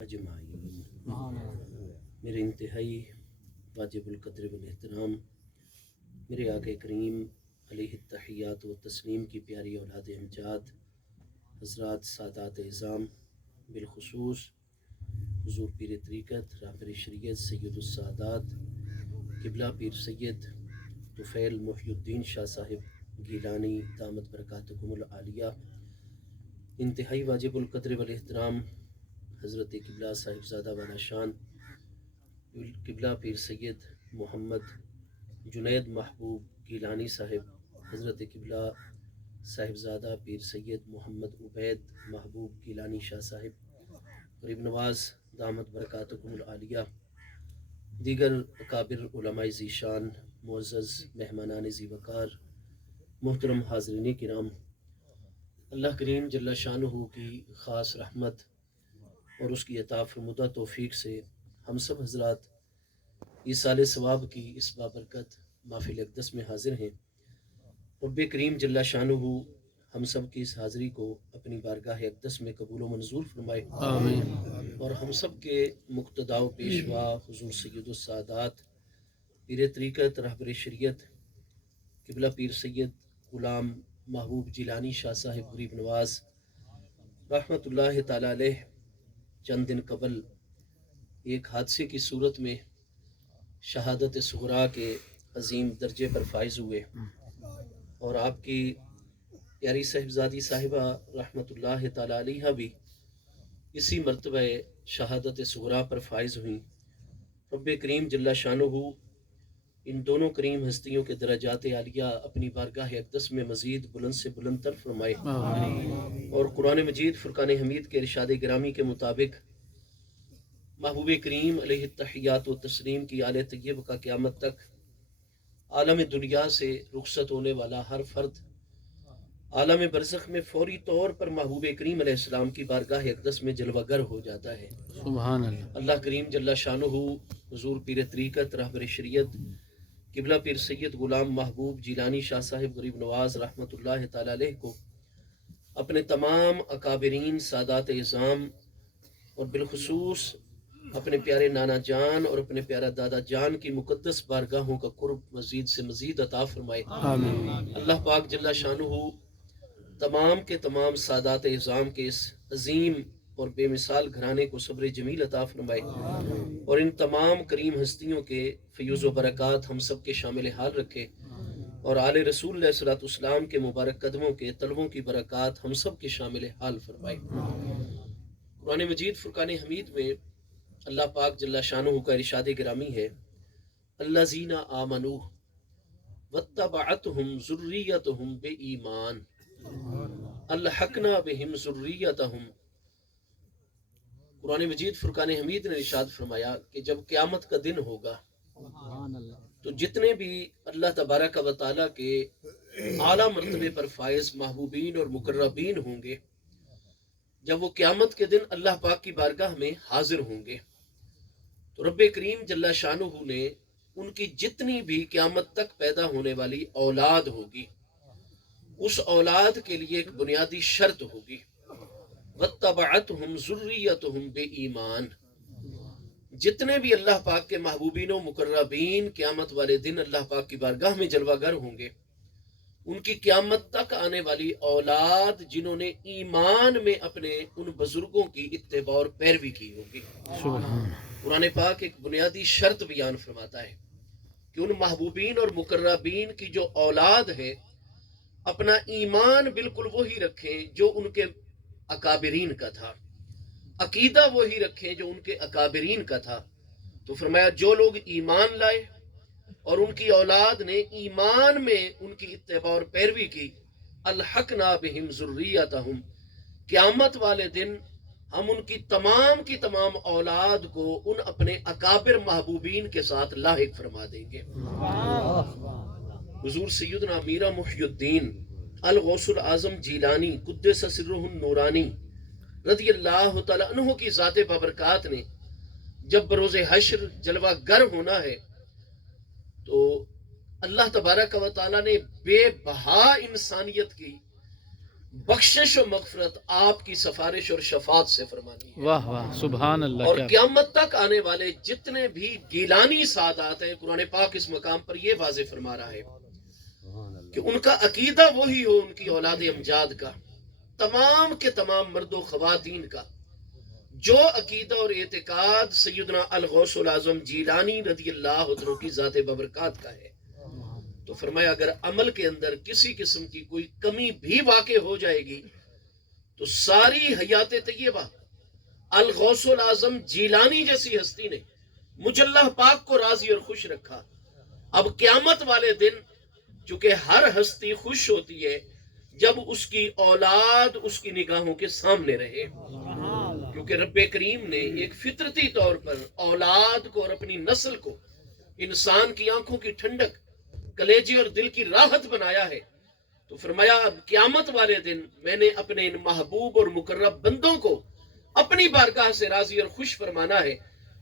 اجمعین۔ میرے انتہائی واجب القدر والاحترام میرے آقا کریم علیہ التحیات و تسلیم کی پیاری اولاد امجاد حضرات سادات اعظام، بالخصوص حضور پیر طریقت رہبر شریعت سید السادات قبلہ پیر سید طفیل محی الدین شاہ صاحب گیلانی دامت برکاتکم العالیہ، انتہائی واجب القدر والاحترام حضرت قبلہ صاحبزادہ والا شان قبلہ پیر سید محمد جنید محبوب گیلانی صاحب، حضرت قبلہ صاحبزادہ پیر سید محمد عبید محبوب گیلانی شاہ صاحب، غریب نواز دامت برکاتکم العالیہ، دیگر اکابر علماء ذیشان، معزز مہمانان ذی وقار، محترم حاضرین کرام، اللہ کریم جل شانہ کی خاص رحمت اور اس کی عطا فرمودہ توفیق سے ہم سب حضرات ایصال ثواب کی اس بابرکت محفل اقدس میں حاضر ہیں۔ رب کریم جل شانہ ہم سب کی اس حاضری کو اپنی بارگاہ اقدس میں قبول و منظور فرمائے، آمین، اور ہم سب کے مقتدا و پیشوا حضور سید السادات پیر طریقت رہبر شریعت قبلہ پیر سید غلام محبوب جیلانی شاہ صاحب غریب نواز رحمۃ اللہ تعالی علیہ چند دن قبل ایک حادثے کی صورت میں شہادت صغریٰ کے عظیم درجے پر فائز ہوئے، اور آپ کی پیاری صاحبزادی صاحبہ رحمۃ اللہ تعالی علیہ بھی اسی مرتبہ شہادت صغریٰ پر فائز ہوئیں۔ رب کریم جل شانہ ان دونوں کریم ہستیوں کے درجات عالیہ اپنی بارگاہ اقدس میں مزید بلند سے بلند تر فرمائے، اور قرآن مجید فرقان حمید کے ارشاد گرامی کے مطابق محبوب کریم علیہ التحیات و تسلیم کی آل طیب کا قیامت تک عالم دنیا سے رخصت ہونے والا ہر فرد عالم برزخ میں فوری طور پر محبوب کریم علیہ السلام کی بارگاہ اقدس میں جلوہ گر ہو جاتا ہے۔ سبحان اللہ۔ اللہ کریم جل شانہ حضور پیر طریقت رہبر شریعت قبلہ پیر سید غلام محبوب جیلانی شاہ صاحب غریب نواز رحمۃ اللہ تعالی علیہ کو اپنے تمام اکابرین سادات اعظام اور بالخصوص اپنے پیارے نانا جان اور اپنے پیارا دادا جان کی مقدس بارگاہوں کا قرب مزید سے مزید عطا فرمائے، آمین۔ اللہ پاک جل شانہ تمام کے تمام سادات اعظام کے اس عظیم اور بے مثال گھرانے کو صبر جمیل عطا فرمائے، اور ان تمام کریم ہستیوں کے فیوز و برکات ہم سب کے شامل حال رکھے، اور آل رسول علیہ الصلوۃ والسلام کے مبارک قدموں کے تلووں کی برکات ہم سب کے شامل حال فرمائے۔ قرآن مجید فرقان حمید میں اللہ پاک جل شانہ کا ارشاد گرامی ہے، الذین آمنوا واتبعتہم ذریتہم بایمان الحقنا بہم ذریتہم۔ قرآن مجید فرقان حمید نے ارشاد فرمایا کہ جب قیامت کا دن ہوگا تو جتنے بھی اللہ تبارک و تعالیٰ کے اعلیٰ مرتبے پر فائز محبوبین اور مقربین ہوں گے، جب وہ قیامت کے دن اللہ پاک کی بارگاہ میں حاضر ہوں گے تو رب کریم جل شانہ نے ان کی جتنی بھی قیامت تک پیدا ہونے والی اولاد ہوگی، اس اولاد کے لیے ایک بنیادی شرط ہوگی، واتبعتہم ذریتہم بایمان۔ جتنے بھی اللہ پاک کے محبوبین و مقربین قیامت والے دن اللہ پاک کی بارگاہ میں جلوہ گر ہوں گے، ان کی قیامت تک آنے والی اولاد جنہوں نے ایمان میں اپنے ان بزرگوں کی اتباع اور پیروی کی ہوگی۔ قرآن پاک ایک بنیادی شرط بیان فرماتا ہے کہ ان محبوبین اور مقربین کی جو اولاد ہے اپنا ایمان بالکل وہی رکھیں جو ان کے اکابرین کا تھا، عقیدہ وہی رکھیں جو ان کے اکابرین کا تھا۔ تو فرمایا جو لوگ ایمان لائے اور ان کی اولاد نے ایمان میں ان کی اتباع اور پیروی کی، الحقنا بہم ذریتہم، قیامت والے دن ہم ان کی تمام اولاد کو ان اپنے اکابر محبوبین کے ساتھ لاحق فرما دیں گے۔ حضور سیدنا میرا محی الدین الغوث الاعظم جیلانی قدس سرہ النورانی رضی اللہ تعالیٰ عنہ کی ذات بابرکات نے جب بروز حشر جلوہ گر ہونا ہے تو اللہ تبارک و تعالیٰ نے بے بہا انسانیت کی بخشش و مغفرت آپ کی سفارش اور شفاعت سے فرمانی ہے۔ واہ واہ سبحان اللہ، اور کیا قیامت تک آنے والے جتنے بھی گیلانی سادات ہیں، قرآن پاک اس مقام پر یہ واضح فرما رہا ہے کہ ان کا عقیدہ وہی ہو، ان کی اولاد امجاد کا، تمام کے تمام مرد و خواتین کا، جو عقیدہ اور اعتقاد سیدنا الغوث العظم جیلانی رضی اللہ عنہ کی ذات ببرکات کا ہے، تو فرمایا اگر عمل کے اندر کسی قسم کی کوئی کمی بھی واقع ہو جائے گی تو ساری حیات طیبہ الغوث العظم جیلانی جیسی ہستی نے مجھ اللہ پاک کو راضی اور خوش رکھا۔ اب قیامت والے دن چونکہ ہر ہستی خوش ہوتی ہے جب اس کی اولاد اس کی نگاہوں کے سامنے رہے، کیونکہ رب کریم نے ایک فطرتی طور پر اولاد کو اور اپنی نسل کو انسان کی آنکھوں کی ٹھنڈک، کلیجے اور دل کی راحت بنایا ہے، تو فرمایا اب قیامت والے دن میں نے اپنے ان محبوب اور مقرب بندوں کو اپنی بارگاہ سے راضی اور خوش فرمانا ہے،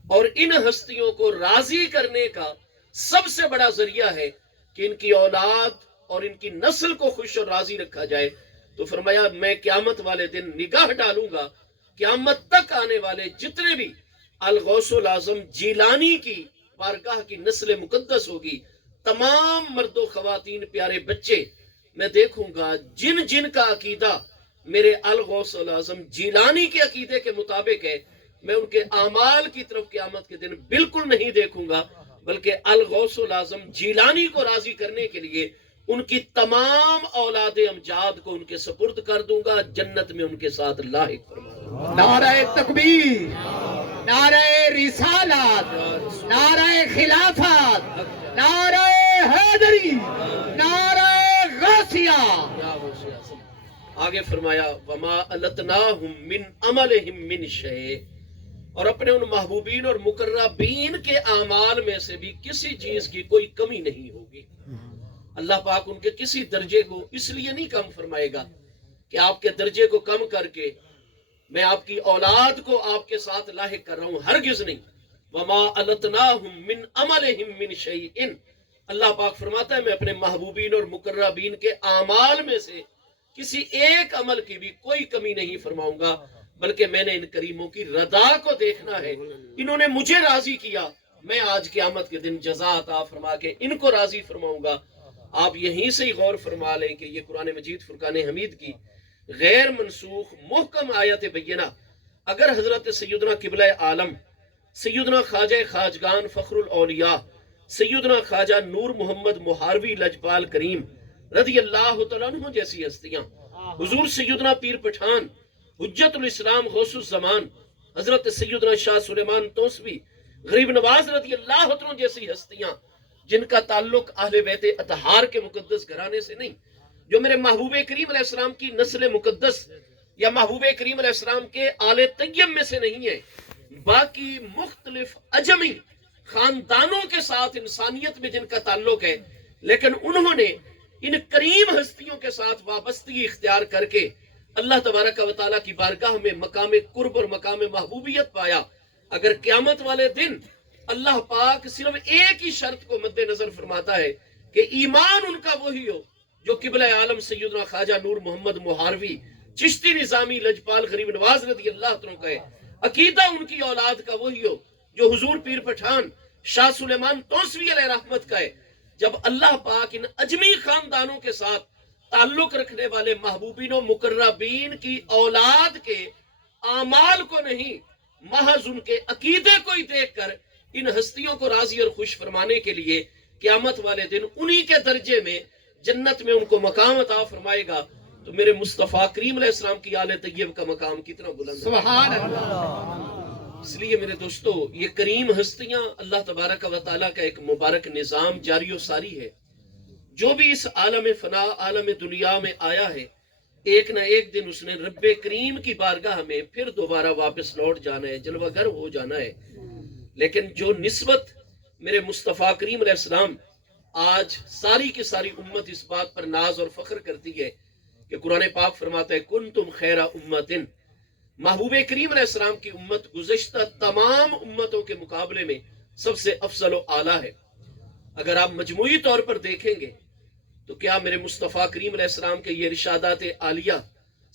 اور ان ہستیوں کو راضی کرنے کا سب سے بڑا ذریعہ ہے کہ ان کی اولاد اور ان کی نسل کو خوش اور راضی رکھا جائے۔ تو فرمایا میں قیامت والے دن نگاہ ڈالوں گا قیامت تک آنے والے جتنے بھی الغوث العظم جیلانی کی بارگاہ کی نسل مقدس ہوگی، تمام مرد و خواتین پیارے بچے میں دیکھوں گا جن جن کا عقیدہ میرے الغوث العظم جیلانی کے عقیدے کے مطابق ہے، میں ان کے اعمال کی طرف قیامت کے دن بالکل نہیں دیکھوں گا، بلکہ الغوث العظم جیلانی کو راضی کرنے کے لیے ان کی تمام اولاد امجاد کو ان کے سپرد کر دوں گا، جنت میں ان کے ساتھ لاحق فرما دوں گا۔ نعرہ تکبیر، نعرہ رسالت، نعرہ خلافت، نعرہ حیدری، نعرہ غوثیہ۔ آگے فرمایا وما التناہم من عملہم من شیء، اور اپنے ان محبوبین اور مقربین کے اعمال میں سے بھی کسی چیز کی کوئی کمی نہیں ہوگی۔ اللہ پاک ان کے کسی درجے کو اس لیے نہیں کم فرمائے گا کہ آپ کے درجے کو کم کر کے میں آپ کی اولاد کو آپ کے ساتھ لاحق کر رہا ہوں، ہرگز نہیں۔ وما التناہم من عملہم من شیء، اللہ پاک فرماتا ہے میں اپنے محبوبین اور مقربین کے اعمال میں سے کسی ایک عمل کی بھی کوئی کمی نہیں فرماؤں گا، بلکہ میں نے ان کریموں کی رضا کو دیکھنا ہے، انہوں نے مجھے راضی کیا، میں آج قیامت کے دن جزا عطا فرما کے ان کو راضی فرماؤں گا۔ آپ یہیں سے ہی غور فرما لیں کہ یہ قرآن مجید فرقان حمید کی غیر منسوخ محکم آیت بینہ اگر حضرت سیدنا قبلہ عالم سیدنا خواجہ خواجگان فخر الاولیاء سیدنا خواجہ نور محمد مہاروی لجپال کریم رضی اللہ تعالیٰ عنہ جیسی ہستیاں، حضور سیدنا پیر پٹھان حجت الاسلام غوث الزمان حضرت سیدنا شاہ سلیمان توسوی غریب نواز رضی اللہ عنہ جیسی ہستیاں جن کا تعلق اہل بیت اطہار کے مقدس گھرانے سے نہیں، جو میرے محبوب کریم علیہ السلام کی نسل مقدس یا محبوب کریم علیہ السلام کے آل طیب میں سے نہیں ہے، باقی مختلف اجمی خاندانوں کے ساتھ انسانیت میں جن کا تعلق ہے، لیکن انہوں نے ان کریم ہستیوں کے ساتھ وابستگی اختیار کر کے اللہ تبارک و تعالیٰ کی بارگاہ میں مقام قرب اور مقام محبوبیت پایا۔ اگر قیامت والے دن اللہ پاک صرف ایک ہی شرط کو مد نظر فرماتا ہے کہ ایمان ان کا وہی ہو جو قبلہ عالم سیدنا خواجہ نور محمد مہاروی چشتی نظامی لجپال غریب نواز رضی اللہ عنہ کا ہے، عقیدہ ان کی اولاد کا وہی ہو جو حضور پیر پٹھان شاہ سلیمان توسوی علیہ رحمت کا ہے، جب اللہ پاک ان اجمی خاندانوں کے ساتھ تعلق رکھنے والے محبوبین و مقربین کی اولاد کے اعمال کو نہیں، محض ان کے عقیدے کو ہی دیکھ کر ان ہستیوں کو راضی اور خوش فرمانے کے لیے قیامت والے دن انہی کے درجے میں جنت میں ان کو مقام عطا فرمائے گا، تو میرے مصطفیٰ کریم علیہ السلام کی آل طیب کا مقام کتنا بلند ہے۔ سبحان اللہ۔ اس لیے میرے دوستو یہ کریم ہستیاں اللہ تبارک و تعالیٰ کا ایک مبارک نظام جاری و ساری ہے، جو بھی اس عالم فنا عالم دنیا میں آیا ہے ایک نہ ایک دن اس نے رب کریم کی بارگاہ میں پھر دوبارہ واپس لوٹ جانا ہے، جلوہ گر ہو جانا ہے۔ لیکن جو نسبت میرے مصطفیٰ کریم علیہ السلام آج ساری کی ساری امت اس بات پر ناز اور فخر کرتی ہے کہ قرآن پاک فرماتا ہے کنتم خیر امت، محبوب کریم علیہ السلام کی امت گزشتہ تمام امتوں کے مقابلے میں سب سے افضل و اعلیٰ ہے۔ اگر آپ مجموعی طور پر دیکھیں گے تو کیا میرے مصطفیٰ کریم علیہ السلام کے یہ ارشادات عالیہ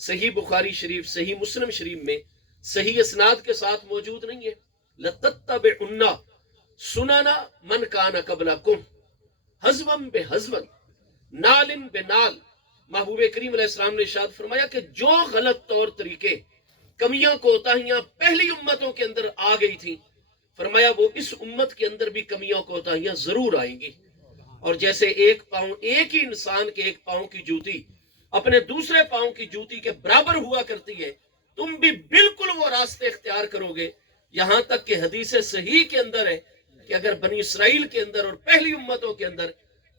صحیح بخاری شریف صحیح مسلم شریف میں صحیح اسناد کے ساتھ موجود نہیں ہے، لَتَتَّبِعُنَّ سُنَنَ مَنْ كَانَ قَبْلَكُمْ حَزْوًا بِحَزْوًا نَالٍ بِنَال۔ محبوب کریم علیہ السلام نے ارشاد فرمایا کہ جو غلط طور طریقے، کمیاں کوتاہیاں پہلی امتوں کے اندر آ گئی تھیں، فرمایا وہ اس امت کے اندر بھی کمیاں کوتاہیاں ضرور آئیں گی۔ اور جیسے ایک ہی انسان کے ایک پاؤں کی جوتی اپنے دوسرے پاؤں کی جوتی کے برابر ہوا کرتی ہے، تم بھی بالکل وہ راستے اختیار کرو گے، یہاں تک کہ حدیث صحیح کے اندر ہے کہ اگر بنی اسرائیل کے اندر اور پہلی امتوں کے اندر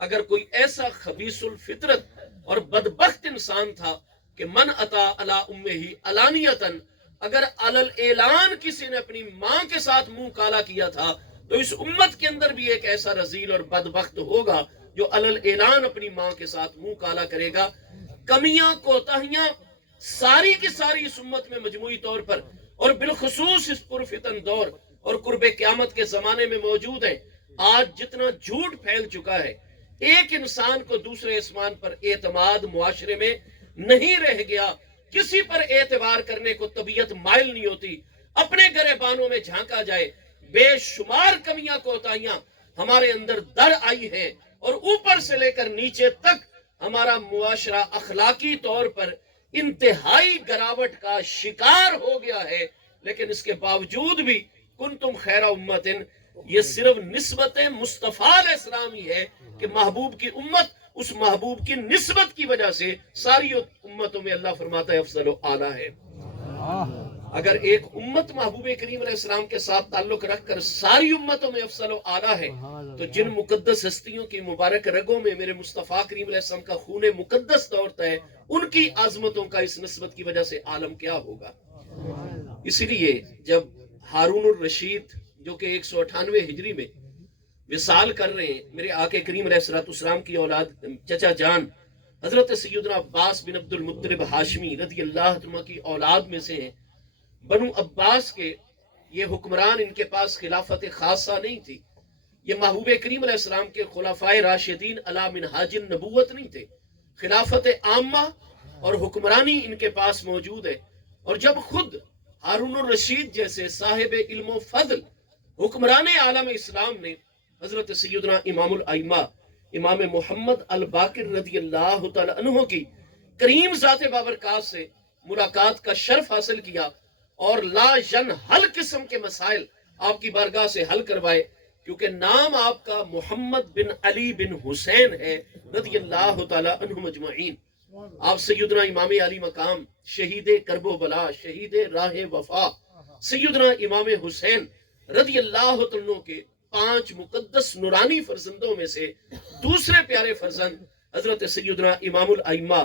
اگر کوئی ایسا خبیث الفطرت اور بدبخت انسان تھا کہ من اتا علی امہ علانیتاً، اگر علل اعلان کسی نے اپنی ماں کے ساتھ منہ کالا کیا تھا، تو اس امت کے اندر بھی ایک ایسا رذیل اور بدبخت ہوگا جو علل اعلان اپنی ماں کے ساتھ منہ کالا کرے گا۔ کمیاں کوتاہیاں ساری کی ساری اس امت میں مجموعی طور پر اور بالخصوص اس پرفتن دور اور قرب قیامت کے زمانے میں موجود ہیں۔ آج جتنا جھوٹ پھیل چکا ہے، ایک انسان کو دوسرے انسان پر اعتماد معاشرے میں نہیں رہ گیا، کسی پر اعتبار کرنے کو طبیعت مائل نہیں ہوتی، اپنے گریبانوں میں جھانکا جائے، بے شمار کمیاں کوتاہیاں ہمارے اندر در آئی ہیں، اور اوپر سے لے کر نیچے تک ہمارا معاشرہ اخلاقی طور پر انتہائی گراوٹ کا شکار ہو گیا ہے۔ لیکن اس کے باوجود بھی کنتم خیر امت، یہ صرف نسبت مصطفیٰ علیہ السلام ہی ہے کہ محبوب کی امت اس محبوب کی نسبت کی وجہ سے ساری امتوں میں اللہ فرماتا ہے افضل و اعلیٰ ہے۔ اگر ایک امت محبوب کریم علیہ السلام کے ساتھ تعلق رکھ کر ساری امتوں میں افضل و اعلیٰ ہے، تو جن مقدس ہستیوں کی مبارک رگوں میں میرے مصطفیٰ کریم علیہ السلام کا خون مقدس دوڑتا ہے، ان کی عظمتوں کا اس نسبت کی وجہ سے عالم کیا ہوگا۔ اسی لیے جب ہارون الرشید جو کہ 198 ہجری میں وصال کر رہے ہیں، میرے آقا کریم علیہ السلام کی اولاد چچا جان حضرت سیدنا عباس بن عبد المطلب ہاشمی رضی اللہ عنہ کی اولاد میں سے ہیں، بنو عباس کے یہ حکمران، ان کے پاس خلافت خاصہ نہیں تھی، یہ محبوب کریم علیہ السلام کے خلفائے راشدین علی منہاج النبوت نہیں تھے، خلافت عامہ اور حکمرانی ان کے پاس موجود ہے۔ اور جب خود ہارون الرشید جیسے صاحب علم و فضل حکمران عالم اسلام نے حضرت سیدنا امام الائمہ امام محمد الباقر رضی اللہ تعالی عنہ کی کریم ذات بابرکات سے ملاقات کا شرف حاصل کیا اور لا ینحل قسم کے مسائل آپ کی بارگاہ سے حل کروائے، کیونکہ نام آپ کا محمد بن علی بن حسین ہے رضی اللہ تعالی عنہ مجمعین۔ آپ سیدنا امام علی مقام، شہید کرب و بلا، شہید راہ وفا سیدنا امام حسین رضی اللہ عنہ کے 5 مقدس نورانی فرزندوں میں سے دوسرے پیارے فرزند حضرت سیدنا امام الائمہ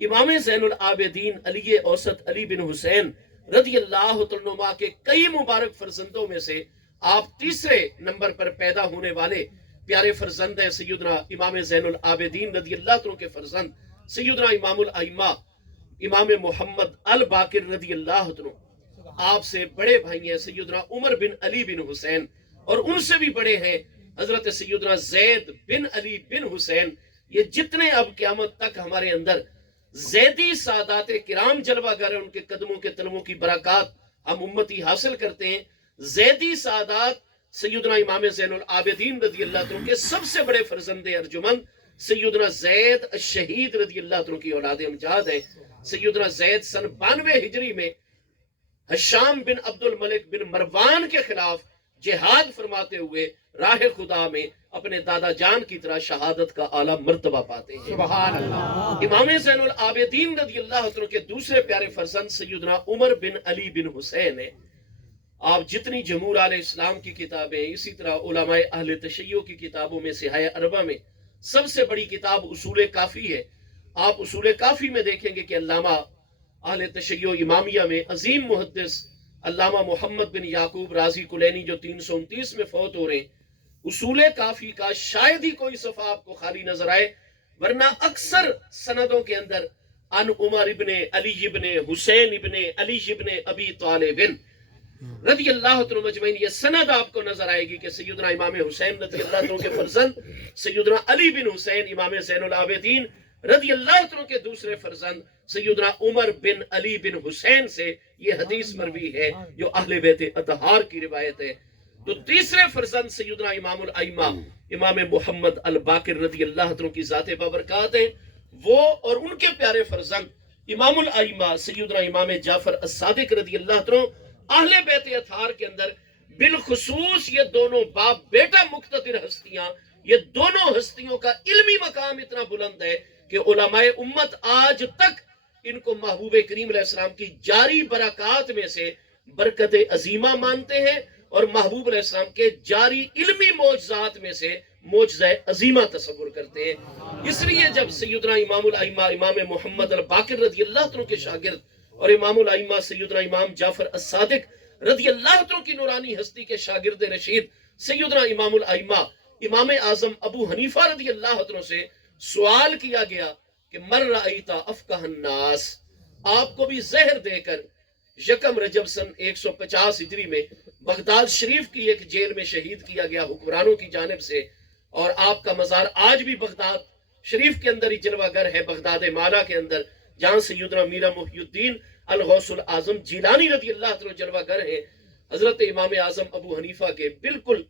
امام زین العابدین علی اوسط علی بن حسین رضی اللہ عنہ کے کئی مبارک فرزندوں میں سے آپ تیسرے نمبر پر پیدا ہونے والے پیارے فرزند ہیں سیدنا امام زین العابدین رضی اللہ عنہ کے فرزند سیدنا امام الائمہ امام محمد الباقر رضی اللہ عنہ۔ آپ سے بڑے بھائی ہیں سیدنا عمر بن علی بن حسین، اور ان سے بھی بڑے ہیں حضرت سیدنا زید بن علی بن حسین۔ یہ جتنے اب قیامت تک ہمارے اندر زیدی سادات کرام جلوہ گر ان کے قدموں کے تلموں کی برکات ہم امتی حاصل کرتے ہیں، زیدی سادات سیدنا امام زین العابدین رضی اللہ عنہ کے سب سے بڑے فرزند ارجمند سیدنا زید الشہید رضی اللہ عنہ کی اولاد امجاد ہے۔ سیدنا زید سن 92 ہجری میں حشام بن عبد الملک بن مروان کے خلاف جہاد فرماتے ہوئے راہ خدا میں اپنے دادا جان کی طرح شہادت کا اعلیٰ مرتبہ پاتے ہیں۔ سبحان اللہ۔ امام زین العابدین رضی اللہ عنہ کے دوسرے پیارے فرزند سیدنا عمر بن علی بن حسین ہیں۔ آپ جتنی جمہور علیہ السلام کی کتابیں، اسی طرح علماء اہل تشیع کی کتابوں میں سیاہ اربع میں سب سے بڑی کتاب اصول کافی ہے۔ آپ اصول کافی میں دیکھیں گے کہ علامہ اہل تشیع امامیہ میں عظیم محدث علامہ محمد بن یعقوب رازی کلینی جو 329 میں فوت ہو رہے ہیں، اصول کافی کا شاید ہی کوئی صفحہ آپ کو خالی نظر آئے، ورنہ اکثر سندوں کے اندر ان عمر ابن علی ابن حسین ابن علی ابن ابی طالب رضی اللہ عنہ مجمعین، یہ سند آپ کو نظر آئے گی کہ سیدنا امام حسین رضی اللہ عنہ کے فرزند سیدنا علی بن حسین امام زین العابدین رضی اللہ عنہ کے دوسرے فرزند سیدنا عمر بن علی بن حسین سے یہ حدیث مروی ہے جو اہل بیت اطہار کی روایت ہے۔ تو تیسرے فرزند سیدنا امام الائمہ امام محمد الباقر رضی اللہ عنہ کی ذات بابرکات ہیں، وہ اور ان کے پیارے فرزند امام الائمہ سیدنا امام جعفر الصادق رضی اللہ عنہ اہل بیت اطہار کے اندر بالخصوص یہ دونوں باپ بیٹا مقتدر ہستیاں، یہ دونوں ہستیوں کا علمی مقام اتنا بلند ہے کہ علماء امت آج تک ان کو محبوب کریم علیہ السلام کی جاری برکات میں سے برکت عظیمہ مانتے ہیں اور محبوب علیہ السلام کے جاری علمی معجزات میں سے معجزہ عظیمہ تصور کرتے ہیں۔ اس لیے جب سیدنا امام الائمہ امام محمد الباقر رضی اللہ عنہ کے شاگرد اور امام الائمہ سیدنا امام جعفر الصادق رضی اللہ عنہ کی نورانی ہستی کے شاگرد رشید سیدنا امام الائمہ امام اعظم ابو حنیفہ رضی اللہ عنہ سے سوال کیا گیا کہ من رأیتا افقہ الناس، آپ کو بھی زہر دے کر یکم رجب سن 150 ہجری میں بغداد شریف کی ایک جیل میں شہید کیا گیا حکمرانوں کی جانب سے، اور آپ کا مزار آج بھی بغداد شریف کے اندر ہی جلوہ گر ہے، بغداد مالا کے اندر، جہاں سیدنا میرا محی الدین الغوث العظم جیلانی رضی اللہ عنہ جلوہ گر ہے۔ حضرت امام اعظم ابو حنیفہ کے بالکل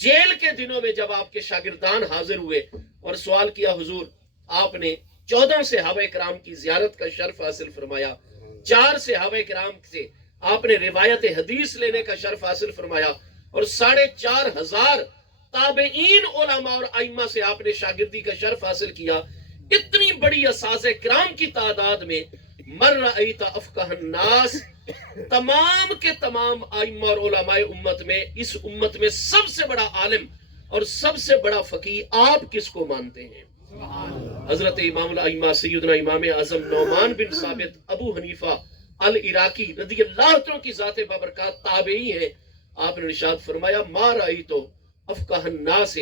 جیل کے دنوں میں جب آپ کے شاگردان حاضر ہوئے اور سوال کیا حضور آپ نے 14 صحابہ کرام کی زیارت کا شرف حاصل فرمایا، 4 صحابہ کرام سے آپ نے روایت حدیث لینے کا شرف حاصل فرمایا، اور 4,500 تابعین علماء اور ائمہ سے آپ نے شاگردی کا شرف حاصل کیا، اتنی بڑی اساتذہ کرام کی تعداد میں من رأیت افقہ الناس، تمام کے تمام ائمہ اور علماء امت میں اس امت میں سب سے بڑا عالم اور سب سے بڑا فقیہ آپ کس کو مانتے ہیں؟ حضرت امام الائمہ سیدنا امام اعظم نعمان بن ثابت ابو حنیفہ العراقی رضی اللہ عنہ کی ذات بابرکات تابعی ہیں۔ آپ نے ارشاد فرمایا ما رأیتو افقہ الناس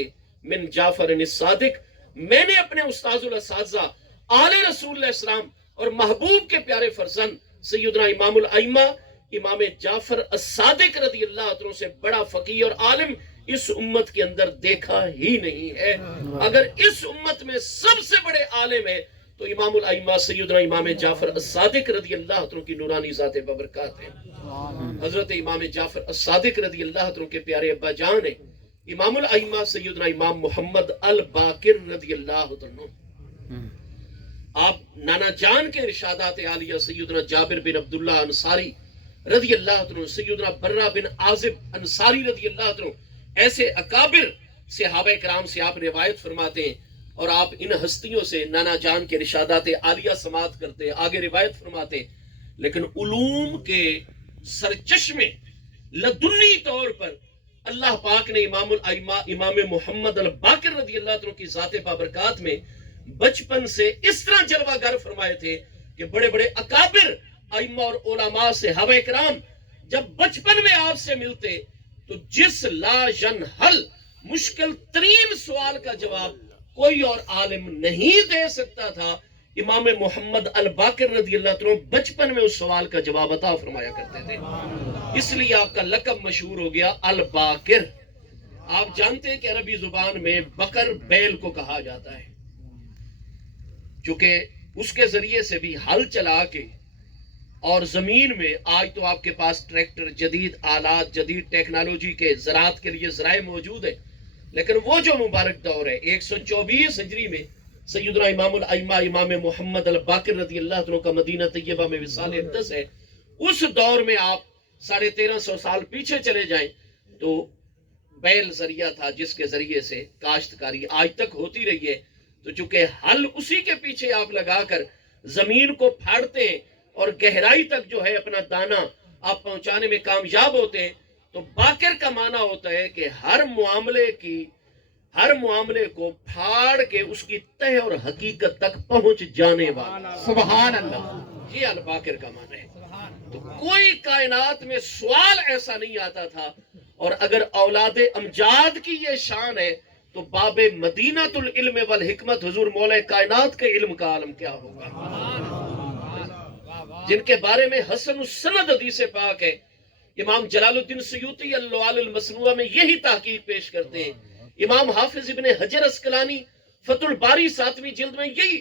من جعفر الصادق، میں نے اپنے استاذ الاساتذہ آل رسول علیہ السلام اور محبوب کے پیارے فرزند سیدنا امام الائمہ امام جعفر الصادق رضی اللہ عنہ سے بڑا فقیہ اور عالم اس امت کے اندر دیکھا ہی نہیں ہے۔ اگر اس امت میں سب سے بڑے عالم ہیں تو امام الائمہ سیدنا امام جعفر الصادق رضی اللہ عنہ کی نورانی ذات بابرکات ہیں۔ حضرت امام جعفر الصادق رضی اللہ عنہ کے پیارے ابا جان ہیں امام الائمہ سیدنا امام محمد الباقر رضی اللہ عنہ۔ آپ نانا جان کے ارشادات عالیہ سیدنا جابر بن عبداللہ انصاری رضی اللہ عنہ، سیدنا برہ بن عازب انصاری رضی اللہ عنہ، ایسے اکابر صحابہ کرام سے آپ روایت فرماتے ہیں، اور آپ ان ہستیوں سے نانا جان کے ارشادات عالیہ سماعت کرتے ہیں، آگے روایت فرماتے ہیں۔ لیکن علوم کے سرچشمے لدنی طور پر اللہ پاک نے امام الائمہ امام محمد الباقر رضی اللہ عنہ کی ذات بابرکات میں بچپن سے اس طرح جلوہ گر فرمائے تھے کہ بڑے بڑے اکابر ائمہ اور علماء صحابہ کرام جب بچپن میں آپ سے ملتے تو جس لا ینحل مشکل ترین سوال کا جواب کوئی اور عالم نہیں دے سکتا تھا، امام محمد الباقر رضی اللہ عنہ بچپن میں اس سوال کا جواب عطا فرمایا کرتے تھے۔ اس لیے آپ کا لقب مشہور ہو گیا الباقر۔ آپ جانتے ہیں کہ عربی زبان میں بکر بیل کو کہا جاتا ہے، چونکہ اس کے ذریعے سے بھی ہل چلا کے اور زمین میں، آج تو آپ کے پاس ٹریکٹر، جدید آلات، جدید ٹیکنالوجی کے زراعت کے لیے ذرائع موجود ہیں، لیکن وہ جو مبارک دور ہے 124 ہجری میں سیدنا امام الائمہ امام محمد الباقر رضی اللہ عنہ کا مدینہ طیبہ میں وصال اقدس ہے، اس دور میں آپ 1350 سال پیچھے چلے جائیں تو بیل ذریعہ تھا جس کے ذریعے سے کاشتکاری آج تک ہوتی رہی ہے۔ تو چونکہ ہل اسی کے پیچھے آپ لگا کر زمین کو پھاڑتے ہیں اور گہرائی تک جو ہے اپنا دانہ آپ پہنچانے میں کامیاب ہوتے ہیں، تو باقر کا معنی ہوتا ہے کہ ہر معاملے کو پھاڑ کے اس کی تہ اور حقیقت تک پہنچ جانے والا۔ سبحان اللہ، یہ الباقر کا معنی ہے۔ تو کوئی کائنات میں سوال ایسا نہیں آتا تھا، اور اگر اولاد امجاد کی یہ شان ہے تو باب مدینۃ العلم والحکمت حضور مولا کائنات کے علم کا عالم کیا ہوگا، جن کے بارے میں حسن السند حدیث پاک ہے۔ امام جلال الدین سیوطی اللعال المصنوع میں یہی تحقیق پیش کرتے ہیں، امام حافظ ابن حجر اسقلانی فتح الباری 7ویں جلد میں یہی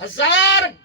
1000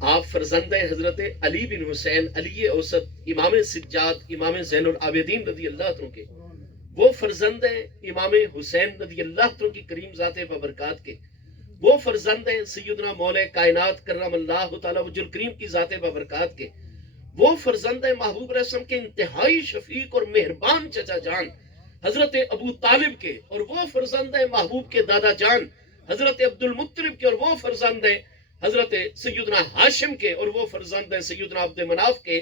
آپ فرزند حضرت علی بن حسین علی اوسط امام سجاد امام زین العابدین رضی اللہ عنہ کے، وہ فرزند ہیں امام حسین رضی اللہ عنہ کی کریم ذات ببرکات کے، وہ فرزند ہیں سیدنا مولا کائنات کرم اللہ تعالی وجہ الکریم کی ذات ببرکات کے، وہ فرزند ہیں محبوب رسم کے انتہائی شفیق اور مہربان چچا جان حضرت ابو طالب کے، اور وہ فرزند ہیں محبوب کے دادا جان حضرت عبد المطلب کے، اور وہ فرزند ہیں حضرت سیدنا ہاشم کے، اور وہ فرزند ہیں سیدنا عبد مناف کے۔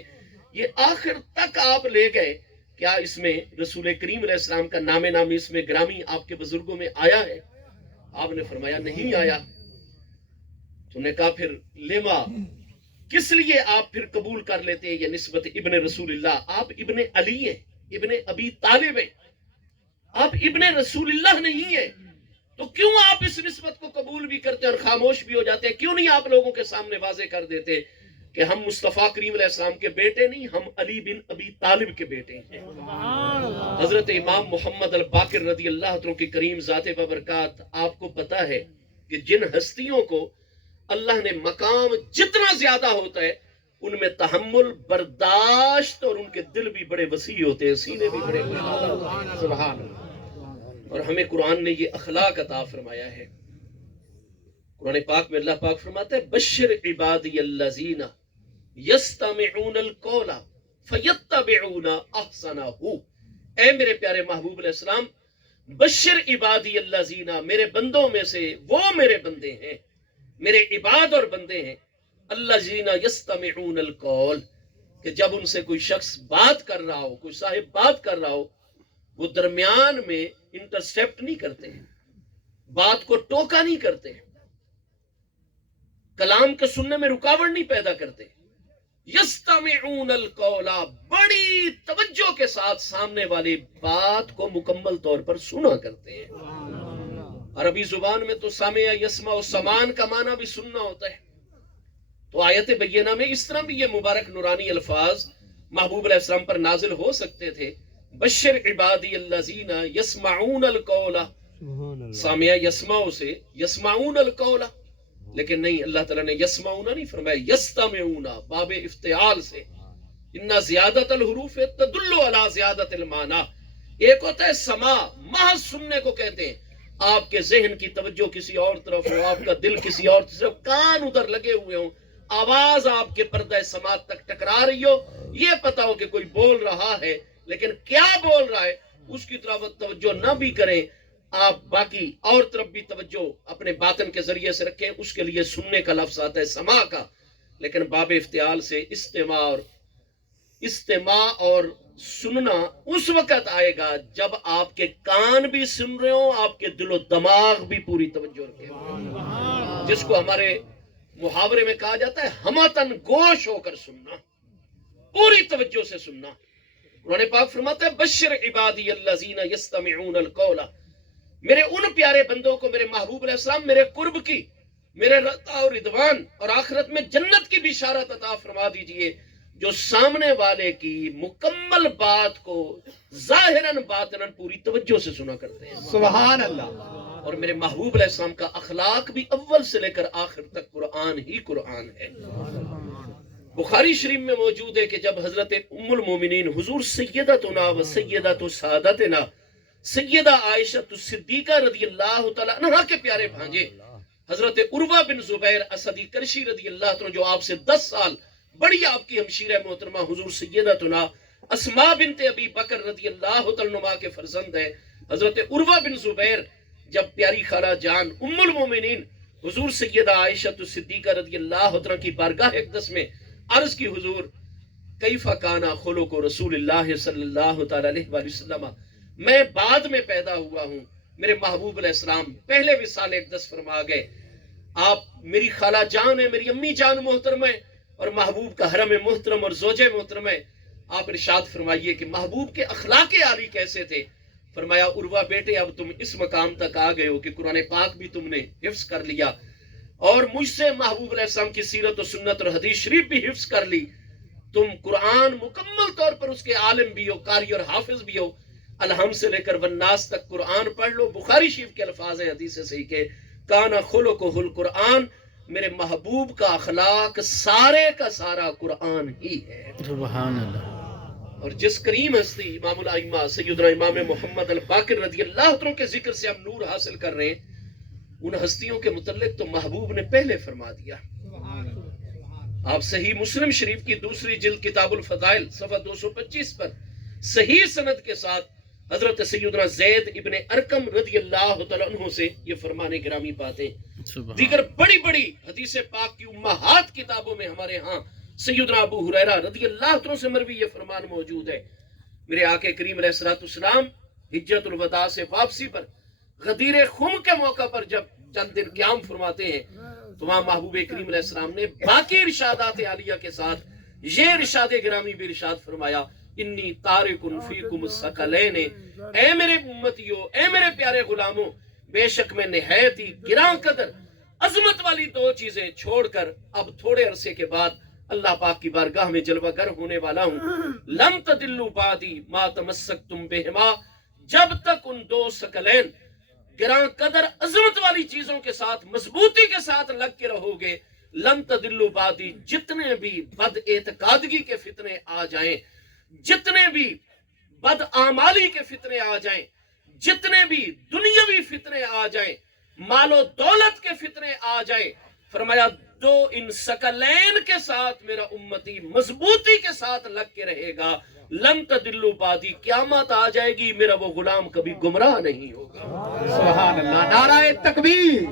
یہ آخر تک آپ لے گئے، کیا اس میں رسول کریم علیہ السلام کا نام نامی اس میں گرامی آپ کے بزرگوں میں آیا ہے؟ آپ نے فرمایا نہیں آیا۔ تو نے کہا پھر لما، کس لیے آپ پھر قبول کر لیتے ہیں یہ نسبت ابن رسول اللہ؟ آپ ابن علی ہیں، ابن ابی طالب ہیں، آپ ابن رسول اللہ نہیں ہیں، تو کیوں آپ اس نسبت کو قبول بھی کرتے ہیں اور خاموش بھی ہو جاتے ہیں؟ کیوں نہیں آپ لوگوں کے سامنے واضح کر دیتے کہ ہم مصطفیٰ کریم علیہ السلام کے بیٹے نہیں، ہم علی بن ابی طالب کے بیٹے ہیں۔ حضرت امام محمد الباقر رضی اللہ عنہ کی کریم ذات ببرکات، آپ کو پتا ہے کہ جن ہستیوں کو اللہ نے مقام جتنا زیادہ ہوتا ہے ان میں تحمل، برداشت، اور ان کے دل بھی بڑے وسیع ہوتے ہیں، سینے بھی بڑے وسیع۔ سبحان اللہ۔ اور ہمیں قرآن نے یہ اخلاق عطا فرمایا ہے۔ قرآن پاک میں اللہ پاک فرماتا ہے بشر عبادی الذین یستمعون القول فیتبعون احسنہ۔ اے میرے پیارے محبوب علیہ السلام، بشر عبادی الذین، میرے بندوں میں سے وہ میرے بندے ہیں، میرے عباد اور بندے ہیں، الذین یستمعون القول، کہ جب ان سے کوئی شخص بات کر رہا ہو، کوئی صاحب بات کر رہا ہو، وہ درمیان میں انٹرسیپٹ نہیں کرتے ہیں، بات کو ٹوکا نہیں کرتے ہیں، کلام کے سننے میں رکاوٹ نہیں پیدا کرتے۔ یستمعون القول، بڑی توجہ کے ساتھ سامنے والی بات کو مکمل طور پر سنا کرتے ہیں۔ عربی زبان میں تو سامع یسمع و سمان کا معنی بھی سننا ہوتا ہے، تو آیت بینہ میں اس طرح بھی یہ مبارک نورانی الفاظ محبوب علیہ السلام پر نازل ہو سکتے تھے۔ بشر عبادی الذین یسمعون القول، سامع یسمع سے یسمعون القول، لیکن نہیں، اللہ تعالیٰ نے یسمعون نہیں فرمایا، یستمعون، باب افتعال سے۔ ان زیادت الحروف تدل علی زیادت المعنی۔ ایک ہوتا ہے سماع، محض سننے کو کہتے ہیں، آپ کے ذہن کی توجہ کسی اور طرف ہو، آپ کا دل کسی اور طرف، کان ادھر لگے ہوئے ہوں، آواز آپ کے پردہ سماعت تک ٹکرا رہی ہو، یہ پتا ہو کہ کوئی بول رہا ہے، لیکن کیا بول رہا ہے اس کی طرف توجہ نہ بھی کریں، آپ باقی اور طرف بھی توجہ اپنے باطن کے ذریعے سے رکھیں، اس کے لیے سننے کا لفظ آتا ہے سماع کا۔ لیکن باب افتعال سے استماع اور سننا اس وقت آئے گا جب آپ کے کان بھی سن رہے ہوں، آپ کے دل و دماغ بھی پوری توجہ رکھے ہوں، جس کو ہمارے محاورے میں کہا جاتا ہے ہمتن گوش ہو کر سننا، پوری توجہ سے سننا۔ قرآن پاک فرماتا ہے بشر عبادی الذین یستمعون القول، میرے ان پیارے بندوں کو، میرے محبوب علیہ السلام، میرے قرب کی، میرے رضا اور رضوان اور آخرت میں جنت کی بشارت عطا فرما دیجئے، جو سامنے والے کی مکمل بات کو ظاہراً باطناً پوری توجہ سے سنا کرتے ہیں۔ سبحان اللہ۔ اور میرے محبوب علیہ السلام کا اخلاق بھی اول سے لے کر آخر تک قرآن ہی قرآن ہے۔ بخاری شریف میں موجود ہے کہ جب حضرت ام المومنین حضور سیدتنا و سیدت سعادتنا سیدہ عائشہ صدیقہ رضی اللہ تعالیٰ عنہ کے پیارے بھانجے حضرت عروہ بن زبیر اسدی کرشی رضی اللہ عنہ، جو آپ سے 10 سال بڑی آپ کی ہمشیرہ محترمہ حضور سیدتنا اسماء بنت ابی بکر رضی اللہ تعالیٰ کے فرزند ہیں، حضرت عروہ بن زبیر جب پیاری خالہ جان ام المومنین حضور سیدہ عائشہ صدیقہ رضی اللہ عنہ کی بارگاہ اقدس میں عرض کی، حضور کیف کان خلق رسول اللہ صلی اللہ تعالیٰ علیہ وآلہ وسلم، میں بعد میں پیدا ہوا ہوں، میرے محبوب علیہ السلام پہلے وصال اقدس فرما گئے، آپ میری خالہ جان ہے، میری امی جان محترم ہے، اور محبوب کا حرم محترم اور زوجہ محترم ہے۔ آپ ارشاد فرمائیے کہ محبوب کے اخلاق عالی کیسے تھے؟ فرمایا عروہ بیٹے، اب تم اس مقام تک آ گئے ہو کہ قرآن پاک بھی تم نے حفظ کر لیا، اور مجھ سے محبوب علیہ السلام کی سیرت و سنت اور حدیث شریف بھی حفظ کر لی، تم قرآن مکمل طور پر اس کے عالم بھی ہو، قاری اور حافظ بھی ہو، الحم سے لے کر والناس تک قرآن پڑھ لو۔ بخاری شریف کے الفاظ ہیں حدیث صحیح کے، کانا خلقہ القرآن، میرے محبوب کا اخلاق سارے کا سارا قرآن ہی ہے۔ سبحان اللہ۔ اور جس کریم ہستی امام الائمہ سیدنا امام محمد الباقر رضی اللہ عنہ کے ذکر سے ہم نور حاصل کر رہے ہیں، ان ہستیوں کے متعلق تو محبوب نے پہلے فرما دیا۔ آپ صحیح مسلم شریف کی دوسری جلد کتاب الفضائل صفحہ 225 پر صحیح سند کے ساتھ حضرت سیدنا زید ابن ارقم رضی اللہ تعالیٰ عنہ سے یہ فرمان گرامی باتیں دیگر بڑی بڑی حدیث پاک کی امہات کتابوں میں ہمارے ہاں سیدنا ابو ہریرہ رضی اللہ عنہ سے مروی یہ فرمان موجود ہے۔ میرے آقا کریم علیہ السلام حجت الوداع سے واپسی پر غدیر خم کے موقع پر جب چند دن قیام فرماتے ہیں تو وہاں محبوب کریم علیہ السلام نے باقی ارشادات عالیہ کے ساتھ یہ ارشاد گرامی بھی ارشاد فرمایا، انی تارکن فیکم الثقلین، اے میرے امتیوں، اے میرے پیارے غلاموں، بے شک میں نہایت ہی گراں قدر عظمت والی دو چیزیں چھوڑ کر اب تھوڑے عرصے کے بعد اللہ پاک کی بارگاہ میں جلوہ گر ہونے والا ہوں۔ لم تدلوا بعدی ما تمسکتم بہما، جب تک ان دو ثقلین گراں قدر عظمت والی چیزوں کے ساتھ مضبوطی کے ساتھ لگ کے رہو گے، لن تدلوا بعدی، جتنے بھی بد اعتقادگی کے فتنے آ جائیں، جتنے بھی بد اعمالی کے فتنے آ جائیں، جتنے بھی دنیاوی فتنے آ جائیں، مال و دولت کے فتنے آ جائیں، فرمایا دو ان ثقلین کے ساتھ میرا امتی مضبوطی کے ساتھ لگ کے رہے گا، لن تدلوا بعدی، قیامت آ جائے گی میرا وہ غلام کبھی گمراہ نہیں ہوگا۔ سبحان اللہ۔ نعرہ تکبیر،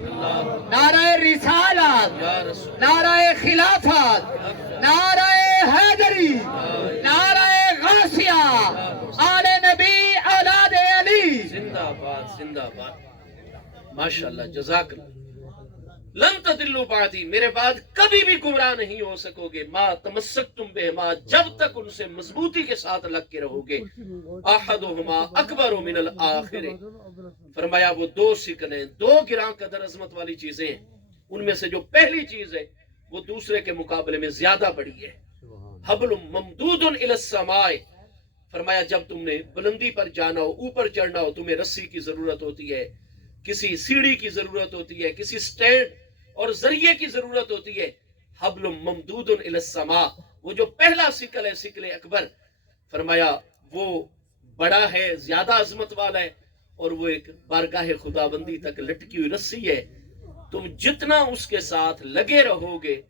نعرہ رسالت، یا رسول نعرہ خلافت، نعرہ حیدری، نعرہ غوثیہ، آل نبی اولاد علی۔ زندہ باد، زندہ باد، ماشاءاللہ، جزاک اللہ۔ لن تدلوا بعدی، میرے بعد کبھی بھی گمراہ نہیں ہو سکو گے، ما تمسکتم بہما، جب تک ان سے مضبوطی کے ساتھ لگ کے رہو گے، احدہما اکبر من الآخر، فرمایا وہ دو ثقلیں، دو گراں قدر عظمت والی چیزیں ہیں، ان میں سے جو پہلی چیز ہے وہ دوسرے کے مقابلے میں زیادہ بڑی ہے، حبل ممدود الی السماء، فرمایا جب تم نے بلندی پر جانا ہو، اوپر چڑھنا ہو، تمہیں رسی کی ضرورت ہوتی ہے، کسی سیڑھی کی ضرورت ہوتی ہے، کسی سٹینڈ اور ذریعے کی ضرورت ہوتی ہے، حبل ممدود الی السماء، وہ جو پہلا ثقل ہے ثقل اکبر، فرمایا وہ بڑا ہے، زیادہ عظمت والا ہے، اور وہ ایک بارگاہ خدا بندی تک لٹکی ہوئی رسی ہے، تم جتنا اس کے ساتھ لگے رہو گے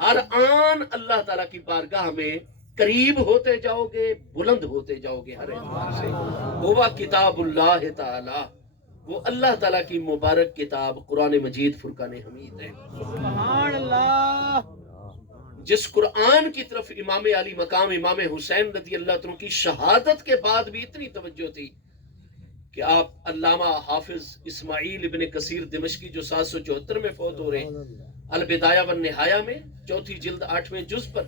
ہر آن اللہ تعالیٰ کی بارگاہ میں قریب ہوتے جاؤ گے، بلند ہوتے جاؤ گے ہر اعتبار سے۔ وہ کتاب اللہ تعالی، وہ اللہ تعالیٰ کی مبارک کتاب قرآن مجید فرقان حمید ہے، سبحان اللہ۔ جس قرآن کی طرف امام علی مقام امام حسین رضی اللہ عنہ کی شہادت کے بعد بھی اتنی توجہ تھی کہ آپ علامہ حافظ اسماعیل ابن کثیر دمشقی جو 774 میں فوت ہو رہے ہیں، البدایہ والنہایہ میں چوتھی جلد 8ویں جز پر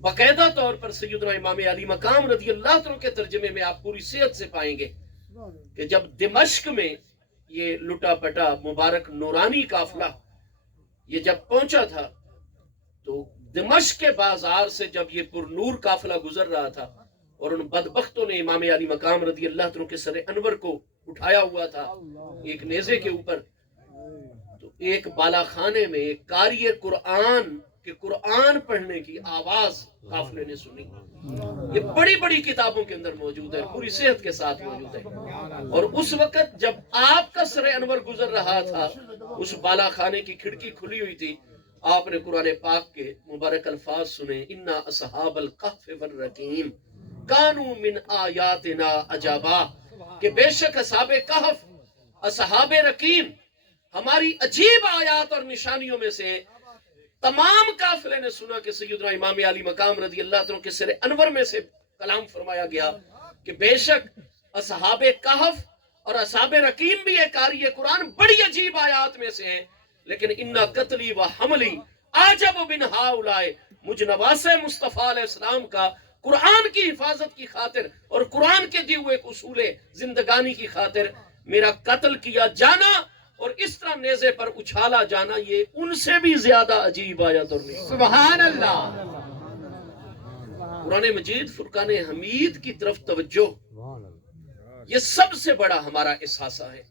باقاعدہ طور پر سیدنا امام علی مقام رضی اللہ عنہ کے ترجمے میں آپ پوری صحت سے پائیں گے کہ جب دمشق میں یہ لٹا پٹا مبارک نورانی قافلہ یہ جب پہنچا تھا تو دمشق کے بازار سے جب یہ پر نور قافلہ گزر رہا تھا اور ان بدبختوں نے امام علی مقام رضی اللہ عنہ کے سر انور کو اٹھایا ہوا تھا ایک نیزے کے اوپر، تو ایک بالا خانے میں ایک قاری قرآن کہ قرآن پڑھنے کی آواز قافلے نے سنی۔ یہ بڑی بڑی کتابوں کے اندر موجود ہے، پوری صحت کے ساتھ موجود ہے، اور اس وقت جب آپ کا سر انور گزر رہا تھا اس بالا خانے کی کھڑکی کھلی ہوئی تھی، آپ نے قرآن پاک کے مبارک الفاظ سنے، اِنَّا أَصْحَابَ الْكَهْفِ وَالرَّقِيمِ كَانُوا مِنْ آيَاتِنَا عَجَبًا، کہ بے شک اصحاب کہف، اصحاب رقیم ہماری عجیب آیات اور نشانیوں میں سے۔ تمام قافلے نے سنا کہ سیدنا امام علی مقام رضی اللہ عنہ کے سر انور میں سے کلام فرمایا گیا کہ بے شک اصحاب کہف اور اصحاب رقیم بھی ایک قاری قرآن بڑی عجیب آیات میں سے ہیں، لیکن اِنَّا قتلی و حملی عجب من ہؤلاء، مجھ نواس مصطفیٰ علیہ السلام کا قرآن کی حفاظت کی خاطر اور قرآن کے دیے ہوئے اصول زندگانی کی خاطر میرا قتل کیا جانا اور اس طرح نیزے پر اچھالا جانا یہ ان سے بھی زیادہ عجیب آیت اور نہیں۔ سبحان اللہ۔ قرآن مجید فرقان حمید کی طرف توجہ یہ سب سے بڑا ہمارا احساسہ ہے۔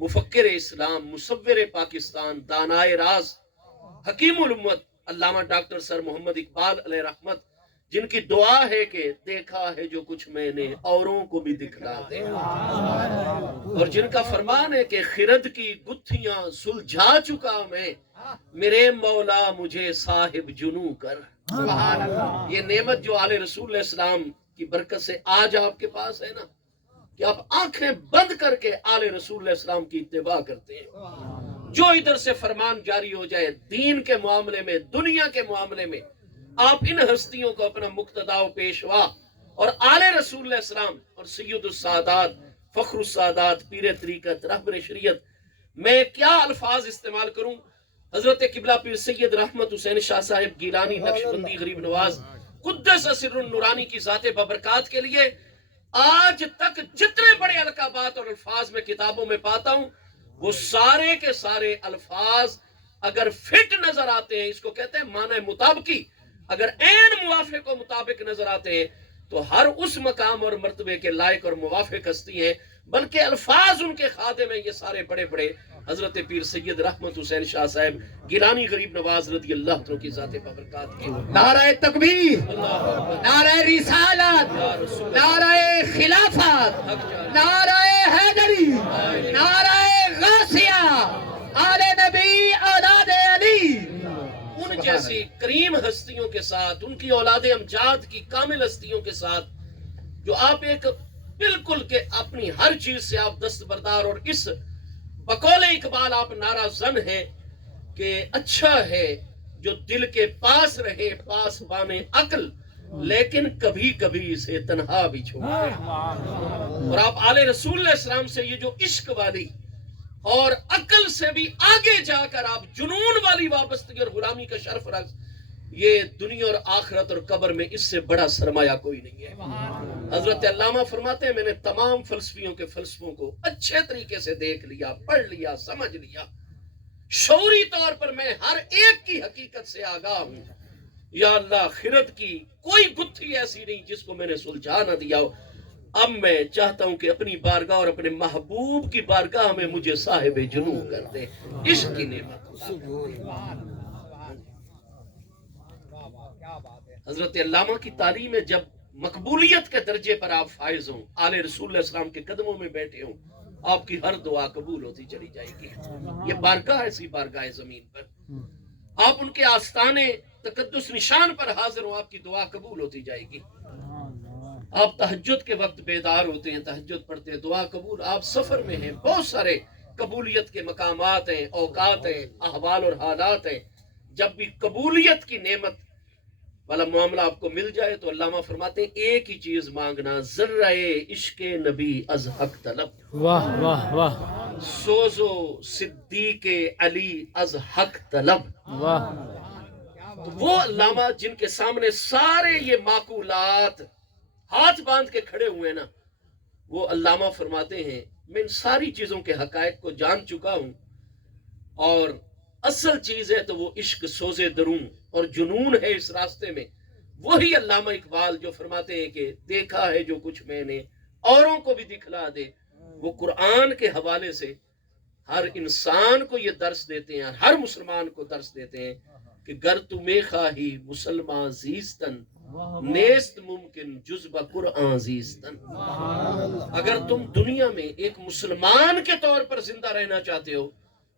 مفکر اسلام، مصور پاکستان، دانائے راز حکیم الامت علامہ ڈاکٹر سر محمد اقبال علیہ رحمت، جن کی دعا ہے کہ دیکھا ہے جو کچھ میں نے اوروں کو بھی دکھلا دے، اور جن کا فرمان ہے کہ خرد کی گتھیاں سلجھا چکا میں، میرے مولا مجھے صاحب جنوں کر۔ سبحان اللہ۔ یہ نعمت جو آل رسول علیہ السلام کی برکت سے آج آپ کے پاس ہے نا، کہ آپ آنکھیں بند کر کے آل رسول علیہ السلام کی اتباع کرتے ہیں، جو ادھر سے فرمان جاری ہو جائے دین کے معاملے میں، دنیا کے معاملے میں، آپ ان ہستیوں کو اپنا مقتدا و پیشوا اور آل رسول علیہ السلام اور سید السادات، فخر السادات، پیر طریقت، رہبر شریعت، میں کیا الفاظ استعمال کروں، حضرت قبلہ پیر سید رحمت حسین شاہ صاحب گیلانی نقشبندی غریب نواز قدس سر النورانی کی ذات ببرکات کے لیے آج تک جتنے بڑے القابات اور الفاظ میں کتابوں میں پاتا ہوں، وہ سارے کے سارے الفاظ اگر فٹ نظر آتے ہیں، اس کو کہتے ہیں معنی مطابقی، اگر عین موافق و مطابق نظر آتے ہیں تو ہر اس مقام اور مرتبے کے لائق اور موافق ہستی ہیں، بلکہ الفاظ ان کے خادم ہیں یہ سارے بڑے بڑے حضرت پیر سید رحمت حسین شاہ صاحب گیلانی غریب نواز رضی اللہ عنہ کی ذات ببرکات کے۔ نعرہ تکبیر، نعرہ رسالت، نعرہ خلافت، نعرہ حیدری، نعرہ غوثیہ، آل نبی اولاد علی۔ ان جیسی کریم ہستیوں کے ساتھ، ان کی اولاد امجاد کی کامل ہستیوں کے ساتھ، جو آپ ایک بالکل کہ اپنی ہر چیز سے آپ دستبردار، اور اس بقول اقبال آپ نعرہ زن ہیں کہ اچھا ہے جو دل کے پاس رہے پاس بانے عقل، لیکن کبھی کبھی اسے تنہا بھی چھوڑے۔ اور آپ آل رسول علیہ السلام سے یہ جو عشق والی اور عقل سے بھی آگے جا کر آپ جنون والی وابستگی اور غلامی کا شرف رکھ، یہ دنیا اور آخرت اور قبر میں اس سے بڑا سرمایہ کوئی نہیں ہے۔ حضرت علامہ فرماتے ہیں میں نے تمام فلسفیوں کے فلسفوں کو اچھے طریقے سے دیکھ لیا، پڑھ لیا، سمجھ لیا، شعوری طور پر میں ہر ایک کی حقیقت سے آگاہ ہوں۔ یا اللہ، خرد کی کوئی گتھی ایسی نہیں جس کو میں نے سلجھا نہ دیا ہو۔ اب میں چاہتا ہوں کہ اپنی بارگاہ اور اپنے محبوب کی بارگاہ میں مجھے صاحب جنوں کر دے، عشق کی نعمت۔ حضرت علامہ کی تعلیم ہے جب مقبولیت کے درجے پر آپ فائز ہوں، آل رسول اللہ السلام کے قدموں میں بیٹھے ہوں، آپ کی ہر دعا قبول ہوتی چلی جائے گی۔ یہ بارگاہ ایسی بارگاہ زمین پر، آپ ان کے آستانے تقدس نشان پر حاضر ہوں، آپ کی دعا قبول ہوتی جائے گی۔ آپ تہجد کے وقت بیدار ہوتے ہیں، تہجد پڑھتے ہیں، دعا قبول۔ آپ سفر میں ہیں، بہت سارے قبولیت کے مقامات ہیں، اوقات ہیں، احوال اور حالات ہیں، جب بھی قبولیت کی نعمت والا معاملہ آپ کو مل جائے تو علامہ فرماتے ہیں ایک ہی چیز مانگنا، ذرہ عشق نبی از حق طلب، واہ واہ واہ سوزو صدیق علی از حق طلب۔ واہ، تو وہ علامہ جن کے سامنے سارے یہ معقولات ہاتھ باندھ کے کھڑے ہوئے نا، وہ علامہ فرماتے ہیں میں ان ساری چیزوں کے حقائق کو جان چکا ہوں، اور اصل چیز ہے تو وہ عشق سوزے درون اور جنون ہے اس راستے میں۔ وہی علامہ اقبال جو فرماتے ہیں کہ دیکھا ہے جو کچھ میں نے اوروں کو بھی دکھلا دے، وہ قرآن کے حوالے سے ہر انسان کو یہ درس دیتے ہیں، ہر مسلمان کو درس دیتے ہیں کہ گر تمہیں خواہی مسلمان زیستن، نیست ممکن جز قرآن زیستن۔ اگر تم دنیا میں ایک مسلمان کے طور پر زندہ رہنا چاہتے ہو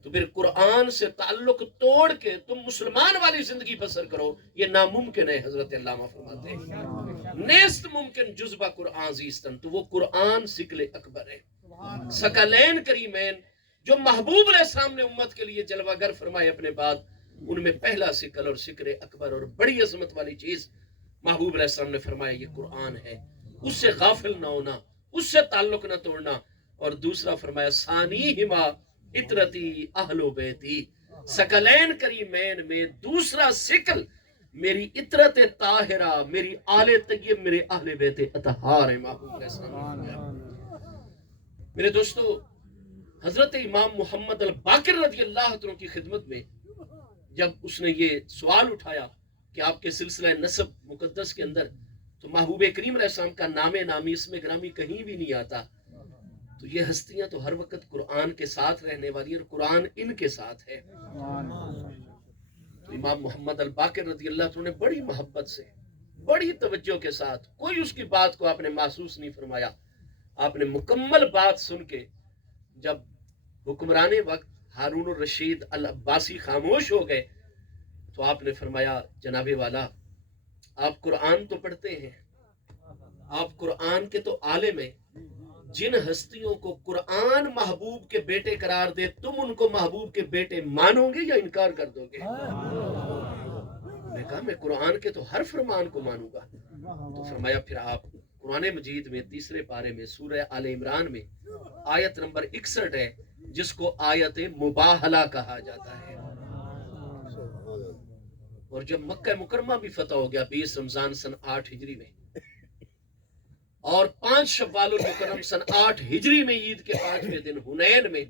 تو پھر قرآن سے تعلق توڑ کے تم مسلمان والی زندگی بسر کرو، یہ ناممکن ہے۔ حضرت علامہ فرماتے ہیں نیست ممکن جز قرآن زیستن، تو وہ قرآن سکل اکبر ہے، ثقلین کریمین جو محبوب علیہ السلام نے امت کے لیے جلوہ گر فرمائے اپنے بعد، ان میں پہلا سکل اور سکر اکبر اور بڑی عظمت والی چیز محبوب علیہ السلام نے فرمایا یہ قرآن ہے، اس سے غافل نہ ہونا، اس سے تعلق نہ توڑنا۔ اور دوسرا فرمایا ثانی ہما اطرتی اہل و بیتی، ثقلین کریمین میں دوسرا سکل میری اطرت طاہرہ، میری آل طیب، میرے اہل بیت اطہار محبوب علیہ السلام نے۔ میرے دوستو، حضرت امام محمد الباقر رضی اللہ عنہ کی خدمت میں جب اس نے یہ سوال اٹھایا کہ آپ کے سلسلہ نسب مقدس کے اندر تو محبوب کریم علیہ السلام کا نام نامی اس میں گرامی کہیں بھی نہیں آتا، تو یہ ہستیاں تو ہر وقت قرآن کے ساتھ رہنے والی اور قرآن ان کے ساتھ ہے۔ تو امام محمد الباقر رضی اللہ عنہ نے بڑی محبت سے بڑی توجہ کے ساتھ کوئی اس کی بات کو آپ نے محسوس نہیں فرمایا. آپ نے مکمل بات سن کے جب حکمران وقت ہارون الرشید العباسی خاموش ہو گئے تو آپ نے فرمایا جناب والا آپ قرآن تو پڑھتے ہیں, آپ قرآن کے تو عالم ہیں, جن ہستیوں کو قرآن محبوب کے بیٹے قرار دے تم ان کو محبوب کے بیٹے مانو گے یا انکار کر دو گے؟ میں کہا میں قرآن کے تو ہر فرمان کو مانوں گا. تو فرمایا پھر آپ قرآن مجید میں تیسرے پارے میں سورہ آل عمران میں آیت نمبر 61 ہے جس کو آیت مباہلہ کہا جاتا ہے. اور جب مکہ مکرمہ بھی فتح ہو گیا 20 رمضان سن 8 ہجری میں اور 5 شوال المکرم سن 8 ہجری میں عید کے 5ویں دن حنین میں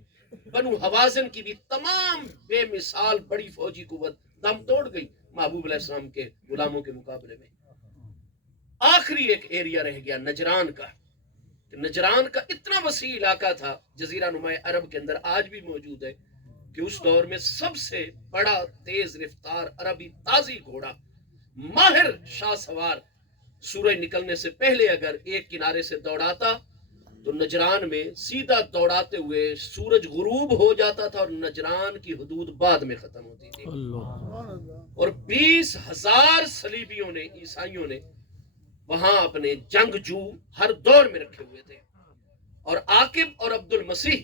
بنو حوازن کی بھی تمام بے مثال بڑی فوجی قوت دم توڑ گئی محبوب علیہ السلام کے غلاموں کے مقابلے میں. آخری ایک ایریا رہ گیا نجران کا. نجران کا اتنا وسیع علاقہ تھا جزیرہ نما عرب کے اندر آج بھی موجود ہے کہ اس دور میں سب سے بڑا تیز رفتار عربی تازی گھوڑا ماہر شاہ سوار سورج نکلنے سے پہلے اگر ایک کنارے سے دوڑاتا تو نجران میں سیدھا دوڑاتے ہوئے سورج غروب ہو جاتا تھا اور نجران کی حدود بعد میں ختم ہوتی تھی. اور 20,000 صلیبیوں نے عیسائیوں نے وہاں اپنے جنگجو ہر دور میں رکھے ہوئے تھے. اور عاقب اور عبد المسیح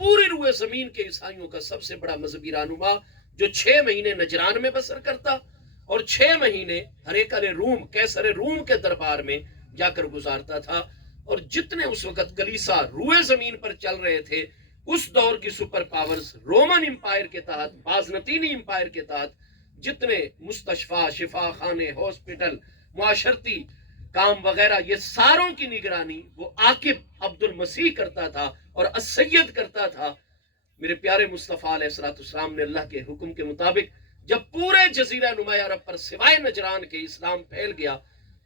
پوری روئے زمین کے عیسائیوں کا سب سے بڑا مذہبی رہنما جو 6 مہینے نجران میں بسر کرتا اور 6 مہینے ہریکل روم کیسر روم کے دربار میں جا کر گزارتا تھا. اور جتنے اس وقت کلیسا روئے زمین پر چل رہے تھے اس دور کی سپر پاورز رومن امپائر کے تحت بازنطینی امپائر کے تحت جتنے مستشفیٰ شفا خانے ہاسپٹل معاشرتی کام وغیرہ یہ ساروں کی نگرانی وہ عاقب عبد المسیح کرتا تھا اور السید کرتا تھا. میرے پیارے مصطفیٰ علیہ السلام نے اللہ کے حکم کے مطابق جب پورے جزیرہ نما عرب پر سوائے نجران کے اسلام پھیل گیا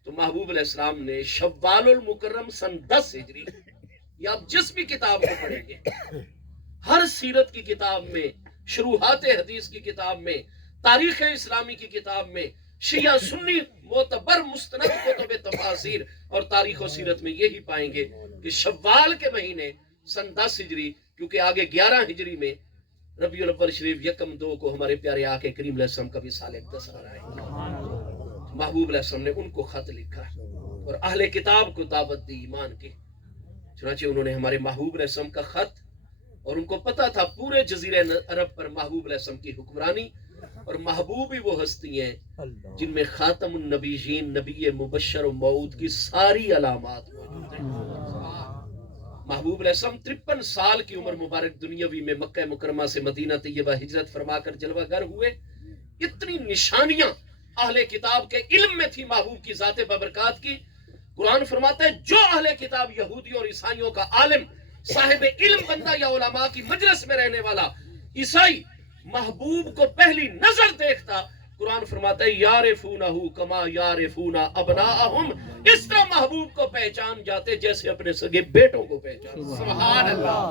تو محبوب علیہ السلام نے شوال المکرم سن 10 ہجری یا آپ جس بھی کتاب کو پڑھیں گے ہر سیرت کی کتاب میں شروحات حدیث کی کتاب میں تاریخ اسلامی کی کتاب میں شیعہ سنی معتبر مستند کتب تفاسیر اور تاریخ و سیرت میں یہی پائیں گے کہ شوال کے مہینے سن 10 ہجری کیونکہ آگے 11 ہجری میں ربیع الاول شریف 1-2 کو ہمارے پیارے آقا کریم علیہ السلام کا بھی سال اقدس آ رہا ہے. محبوب علیہ السلام نے ان کو خط لکھا اور اہل کتاب کو دعوت دی ایمان کی. چنانچہ انہوں نے ہمارے محبوب علیہ السلام کا خط اور ان کو پتا تھا پورے جزیرہ عرب پر محبوب علیہ السلام کی حکمرانی اور محبوب ہی وہ ہستی ہیں جن میں خاتم النبیین نبی مبشر و موعود کی ساری علامات موجود ہیں. محبوب علیہ السلام 53 سال کی عمر مبارک دنیاوی میں مکہ مکرمہ سے مدینہ طیبہ ہجرت فرما کر جلوہ گر ہوئے. اتنی نشانیاں اہل کتاب کے علم میں تھی محبوب کی ذات بابرکات کی. قرآن فرماتا ہے جو اہل کتاب یہودی اور عیسائیوں کا عالم صاحب علم بندہ یا علماء کی مجلس میں رہنے والا عیسائی محبوب کو پہلی نظر دیکھتا قرآن فرماتا ہے یعرفونہ کما یعرفون ابناءہم اس طرح محبوب کو پہچان جاتے جیسے اپنے سگے بیٹوں کو پہچان. سبحان اللہ.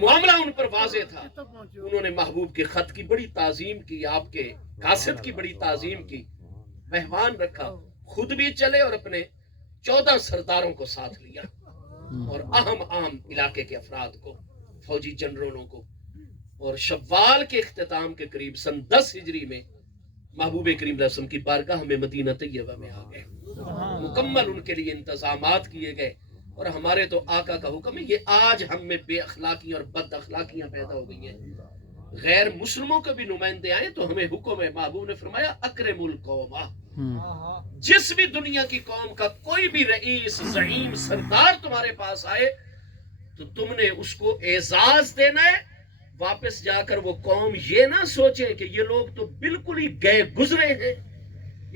معاملہ ان پر واضح تھا. انہوں نے محبوب کے خط کی بڑی تعظیم کی آپ کے قاصد کی بڑی تعظیم کی مہمان رکھا خود بھی چلے اور اپنے 14 سرداروں کو ساتھ لیا اور اہم علاقے کے افراد کو فوجی جنرلوں کو. اور شوال کے اختتام کے قریب سن 10 ہجری میں محبوب کریم علیہ السلام کی بارگاہ میں مدینہ طیبہ میں آ گئے. مکمل ان کے لیے انتظامات کیے گئے اور ہمارے تو آقا کا حکم ہے. یہ آج ہم میں بے اخلاقیاں اور بد اخلاقیاں پیدا ہو گئی ہیں. غیر مسلموں کے بھی نمائندے آئے تو ہمیں حکم ہے. محبوب نے فرمایا اکرم القوم جس بھی دنیا کی قوم کا کوئی بھی رئیس زعیم سردار تمہارے پاس آئے تو تم نے اس کو اعزاز دینا ہے. واپس جا کر وہ قوم یہ نہ سوچے کہ یہ لوگ تو بالکل ہی گئے گزرے ہیں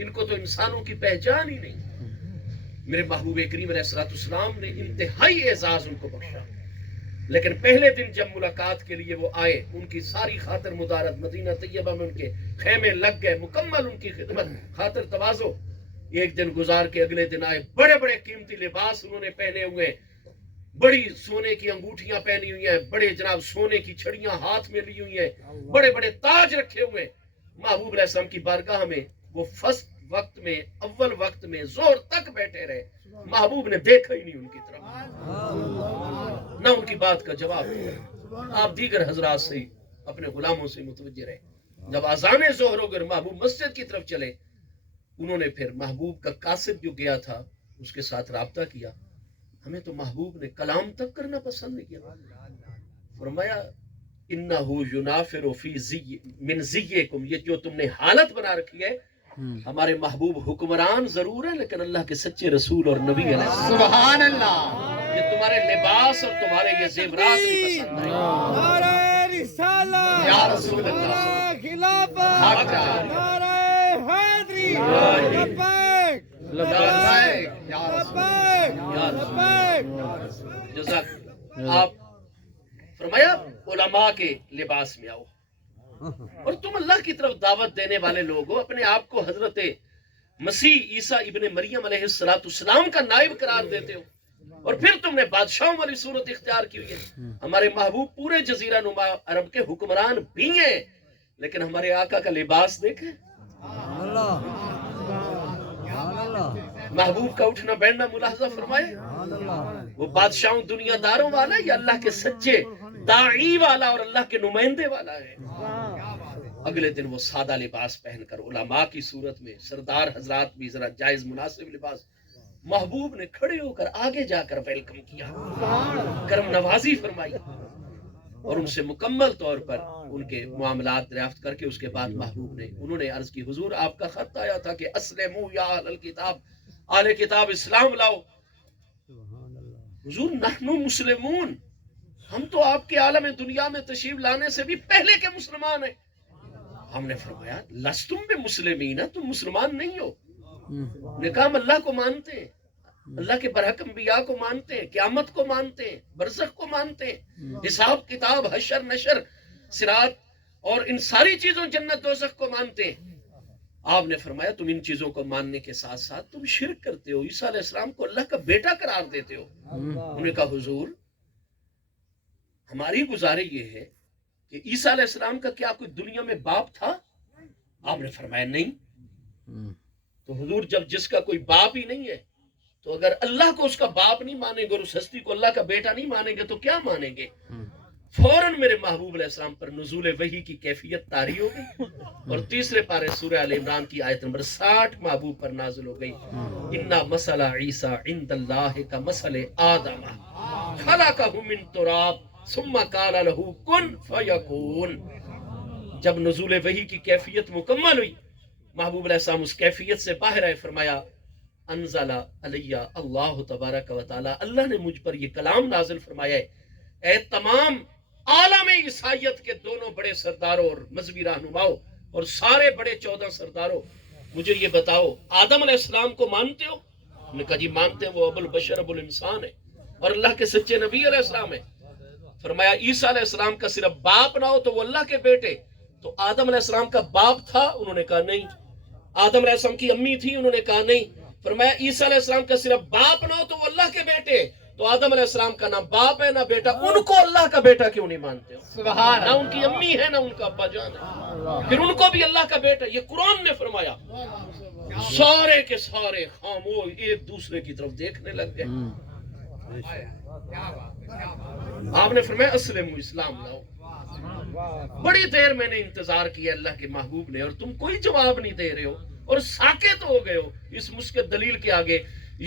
ان کو تو انسانوں کی پہچان ہی نہیں. میرے محبوب کریم علیہ السلام نے انتہائی اعزاز ان کو بخشا. لیکن پہلے دن جب ملاقات کے لیے وہ آئے ان کی ساری خاطر مدارت مدینہ طیبہ میں ان کے خیمے لگ گئے مکمل ان کی خدمت خاطر تواضع. ایک دن گزار کے اگلے دن آئے بڑے بڑے قیمتی لباس انہوں نے پہنے ہوئے بڑی سونے کی انگوٹھیاں پہنی ہوئی ہیں بڑے جناب سونے کی چھڑیاں ہاتھ میں لی ہوئی ہیں بڑے بڑے تاج رکھے ہوئے. محبوب علیہ السلام کی بارگاہ میں وہ فرسٹ وقت میں، اول وقت میں زور تک بیٹھے رہے، محبوب نے دیکھا ہی نہیں ان کی طرف، نہ ان کی بات کا جواب دیا۔ آپ دیگر حضرات سے اپنے غلاموں سے متوجہ رہے۔ جب اذان ظہر ہو گئی محبوب مسجد کی طرف چلے، انہوں نے پھر محبوب کا قاصد جو گیا تھا اس کے ساتھ رابطہ کیا، ہمیں تو محبوب نے کلام تک کرنا پسند نہیں کیا۔ فرمایا انہو ینافر فی من زیکم، یہ جو تم نے حالت بنا رکھی ہے، ہمارے محبوب حکمران ضرور ہے لیکن اللہ کے سچے رسول اور نبی علیہ السلام، سبحان اللہ، یہ تمہارے لباس اور تمہارے یہ زیورات نہیں پسند آئے۔ نعرہ رسالت، یا رسول اللہ نعرہ خلافت، حق جان، نعرہ حیدری، لبیک لبیک، یا رسول لبیک لبیک۔ جزاک آپ فرمایا علماء کے لباس میں آؤ، اور تم اللہ کی طرف دعوت دینے والے لوگ ہو، اپنے آپ کو حضرت مسیح عیسیٰ ابن مریم علیہ السلام کا نائب قرار دیتے ہو، اور پھر تم نے بادشاہوں والی صورت اختیار کی ہوئی ہے۔ ہمارے محبوب پورے جزیرہ نما عرب کے حکمران بھی ہیں، لیکن ہمارے آقا کا لباس دیکھیں، محبوب کا اٹھنا بیٹھنا ملاحظہ فرمائے، وہ بادشاہوں دنیا داروں والا یا اللہ کے سچے داعی والا اور اللہ کے نمائندے والا ہے۔ اگلے دن وہ سادہ لباس پہن کر علماء کی صورت میں، سردار حضرات بھی ذرا جائز مناسب لباس، محبوب نے کھڑے ہو کر آگے جا کر ویلکم کیا، کرم نوازی فرمائی، اور ان سے مکمل طور پر ان کے معاملات دریافت کر کے اس کے بعد محبوب نے انہوں نے عرض کی حضور آپ کا خط آیا تھا کہ اسلموا یا اہل الکتاب، اہل کتاب اسلام لاؤ۔ حضور نحن مسلمون، ہم تو آپ کے عالم دنیا میں تشریف لانے سے بھی پہلے کے مسلمان ہیں۔ ہم نے فرمایا لستم بمسلمین، تم مسلمان نہیں ہو، نے کہا ہم اللہ کو مانتے ہیں، اللہ کے برحق انبیاء کو مانتے ہیں، قیامت کو مانتے ہیں، برزخ کو مانتے ہیں، حساب کتاب، حشر نشر، صراط اور ان ساری چیزوں، جنت دوزخ کو مانتے ہیں۔ آپ نے فرمایا تم ان چیزوں کو ماننے کے ساتھ ساتھ تم شرک کرتے ہو، عیسیٰ علیہ السلام کو اللہ کا بیٹا قرار دیتے ہو۔ انہوں نے کہا حضور ہماری گزارش یہ ہے کہ عیسیٰ علیہ السلام کا کیا کوئی دنیا میں باپ تھا؟ آپ نے فرمایا نہیں۔ تو حضور جب جس کا کوئی باپ ہی نہیں ہے تو اگر اللہ کو اس کا باپ نہیں مانیں گے اور اس ہستی کو اللہ کا بیٹا نہیں مانیں گے تو کیا مانیں گے؟ فوراً میرے محبوب علیہ السلام پر نزول وحی کی کیفیت طاری ہو گئی، اور تیسرے پارے سورہ آل عمران کی آیت نمبر 60 محبوب پر نازل ہو گئی، اِنَّ مَثَلَ عِیسَىٰ عِندَ اللَّهِ كَمَثَلِ آدَمَ خَلَقَهُ مِن تُرَابٍ ثُمَّ قَالَ لَهُ كُن فَيَكُونُ۔ جب نزول وحی کی کیفیت مکمل ہوئی، محبوب علیہ السلام اس کیفیت سے باہر آئے، فرمایا انزل علیہ اللہ تبارک و تعالی، اللہ نے مجھ پر یہ کلام نازل فرمایا ہے، اے تمام عالم عیسائیت کے دونوں بڑے سرداروں اور مذہبی رہنماؤں اور سارے بڑے 14 سرداروں، مجھے یہ بتاؤ آدم علیہ السلام کو مانتے ہو؟ انہوں نے کہا جی مانتے ہیں، وہ ابو البشر ابو الانسان ہے اور اللہ کے سچے نبی علیہ السلام ہے۔ فرمایا عیسیٰ علیہ السلام کا صرف باپ نہ ہو تو وہ اللہ کے بیٹے، تو آدم علیہ السلام کا باپ تھا؟ انہوں نے کہا نہیں۔ آدم علیہ السلام کی امی تھی؟ انہوں نے کہا نہیں۔ فرمایا عیسیٰ علیہ السلام کا صرف باپ نہ ہو تو وہ اللہ کے بیٹے، تو آدم علیہ السلام کا نہ باپ ہے نہ بیٹا، ان کو اللہ کا بیٹا کیوں نہیں مانتے ہو؟ سبحان نہ ان کی امی ہے نہ ان کا ابا جان ہے، پھر ان کو بھی اللہ کا بیٹا؟ یہ قرآن نے فرمایا۔ سارے کے سارے خاموش ایک دوسرے کی طرف دیکھنے لگ گئے۔ آپ نے فرمایا اسلم، اسلام لاؤ۔ بڑی دیر میں نے انتظار کیا اللہ کے محبوب نے، اور تم کوئی جواب نہیں دے رہے ہو اور ساکت ہو گئے ہو اس مشکل دلیل کے آگے۔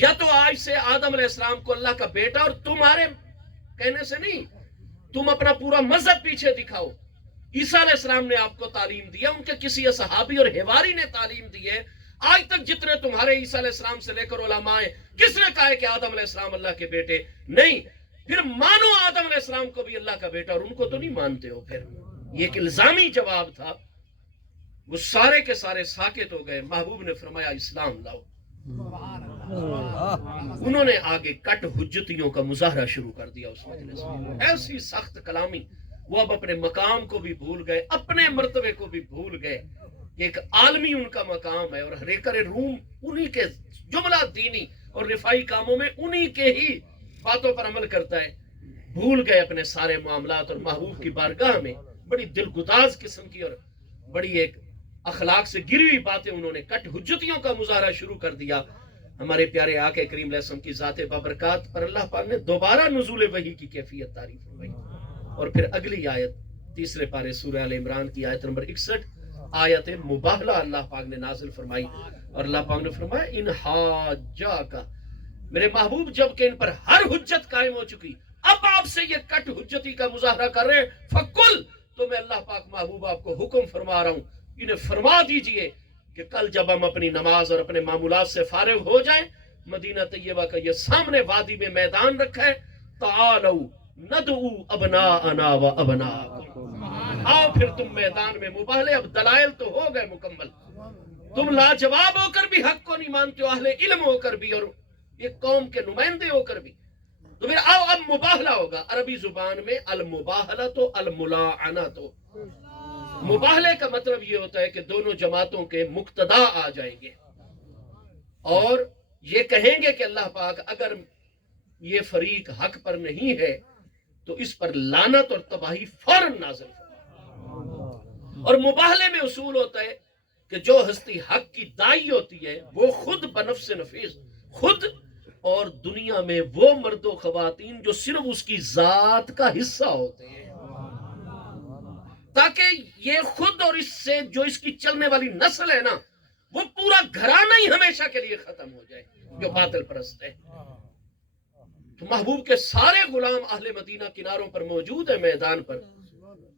یا تو آج سے آدم علیہ السلام کو اللہ کا بیٹا، اور تمہارے کہنے سے نہیں، تم اپنا پورا مذہب پیچھے دکھاؤ۔ عیسیٰ علیہ السلام نے آپ کو تعلیم دیا، ان کے کسی صحابی اور حواری نے تعلیم دی ہے۔ آج تک جتنے تمہارے عیسیٰ علیہ السلام سے لے کر علماء ہیں، کس نے کہا ہے کہ آدم علیہ السلام اللہ کے بیٹے؟ نہیں۔ پھر مانو آدم علیہ السلام کو بھی اللہ کا بیٹا، اور ان کو تو نہیں مانتے ہو۔ پھر یہ ایک الزامی جواب تھا۔ وہ سارے کے سارے ساکت ہو گئے۔ محبوب نے فرمایا اسلام لاؤ۔ انہوں نے آگے کٹ حجتیوں کا مظاہرہ شروع کر دیا اس مجلس میں، ایسی سخت کلامی، وہ اب اپنے مقام کو بھی بھول گئے، اپنے مرتبے کو بھی بھول گئے کہ ایک عالمی ان کا مقام ہے، اور ہریکر روم انہی کے جملہ دینی اور رفائی کاموں میں انہی کے ہی باتوں پر عمل کرتا ہے۔ بھول گئے اپنے سارے معاملات، اور محبوب کی بارگاہ میں بڑی دلگداز قسم کی اور بڑی ایک اخلاق سے گری ہوئی باتیں انہوں نے کٹ حجتیوں کا مظاہرہ شروع کر دیا. ہمارے پیارے آقا کریم علیہ السلام کی ذات بابرکات پر اللہ پاک نے دوبارہ نزول وحی کی کیفیت تعریف فرمائی. اور پھر اگلی آیت تیسرے پارے سورہ آل عمران کی آیت نمبر 61 آیت مباہلہ اللہ پاک نے نازل فرمائی. اور اللہ پاک نے فرمایا ان حاجاکا، میرے محبوب جب کہ ان پر ہر حجت قائم ہو چکی، اب آپ سے یہ کٹ حجتی کا مظاہرہ کر رہے ہیں، فکل، تو میں اللہ پاک محبوب آپ کو حکم فرما رہا ہوں، انہیں فرما دیجئے کہ کل جب ہم اپنی نماز اور اپنے معمولات سے فارغ ہو جائیں، مدینہ طیبہ کا یہ سامنے وادی میں میدان رکھا ہے، تعالو ندعو ابناءنا و ابناءکم، آؤ پھر تم میدان میں مباہلے. اب دلائل تو ہو گئے مکمل، تم لاجواب ہو کر بھی حق کو نہیں مانتے ہو، اہل علم ہو کر بھی اور ایک قوم کے نمائندے ہو کر بھی، تو پھر آؤ اب مباہلہ ہوگا. عربی زبان میں المباہلہ تو الملاعنہ تو مباہلے کا مطلب یہ ہوتا ہے کہ دونوں جماعتوں کے مقتدا آ جائیں گے اور یہ کہیں گے کہ اللہ پاک اگر یہ فریق حق پر نہیں ہے تو اس پر لعنت اور تباہی فوراً نازل فرمائے. اور مباہلے میں اصول ہوتا ہے کہ جو ہستی حق کی دائی ہوتی ہے وہ خود بنفس نفیس، خود اور دنیا میں وہ مرد و خواتین جو صرف اس کی ذات کا حصہ ہوتے ہیں، تاکہ یہ خود اور اس سے جو اس کی چلنے والی نسل ہے نا، وہ پورا گھرانہ ہی ہمیشہ کے لیے ختم ہو جائے جو باطل پرست ہے. تو محبوب کے سارے غلام اہل مدینہ کناروں پر موجود ہیں میدان پر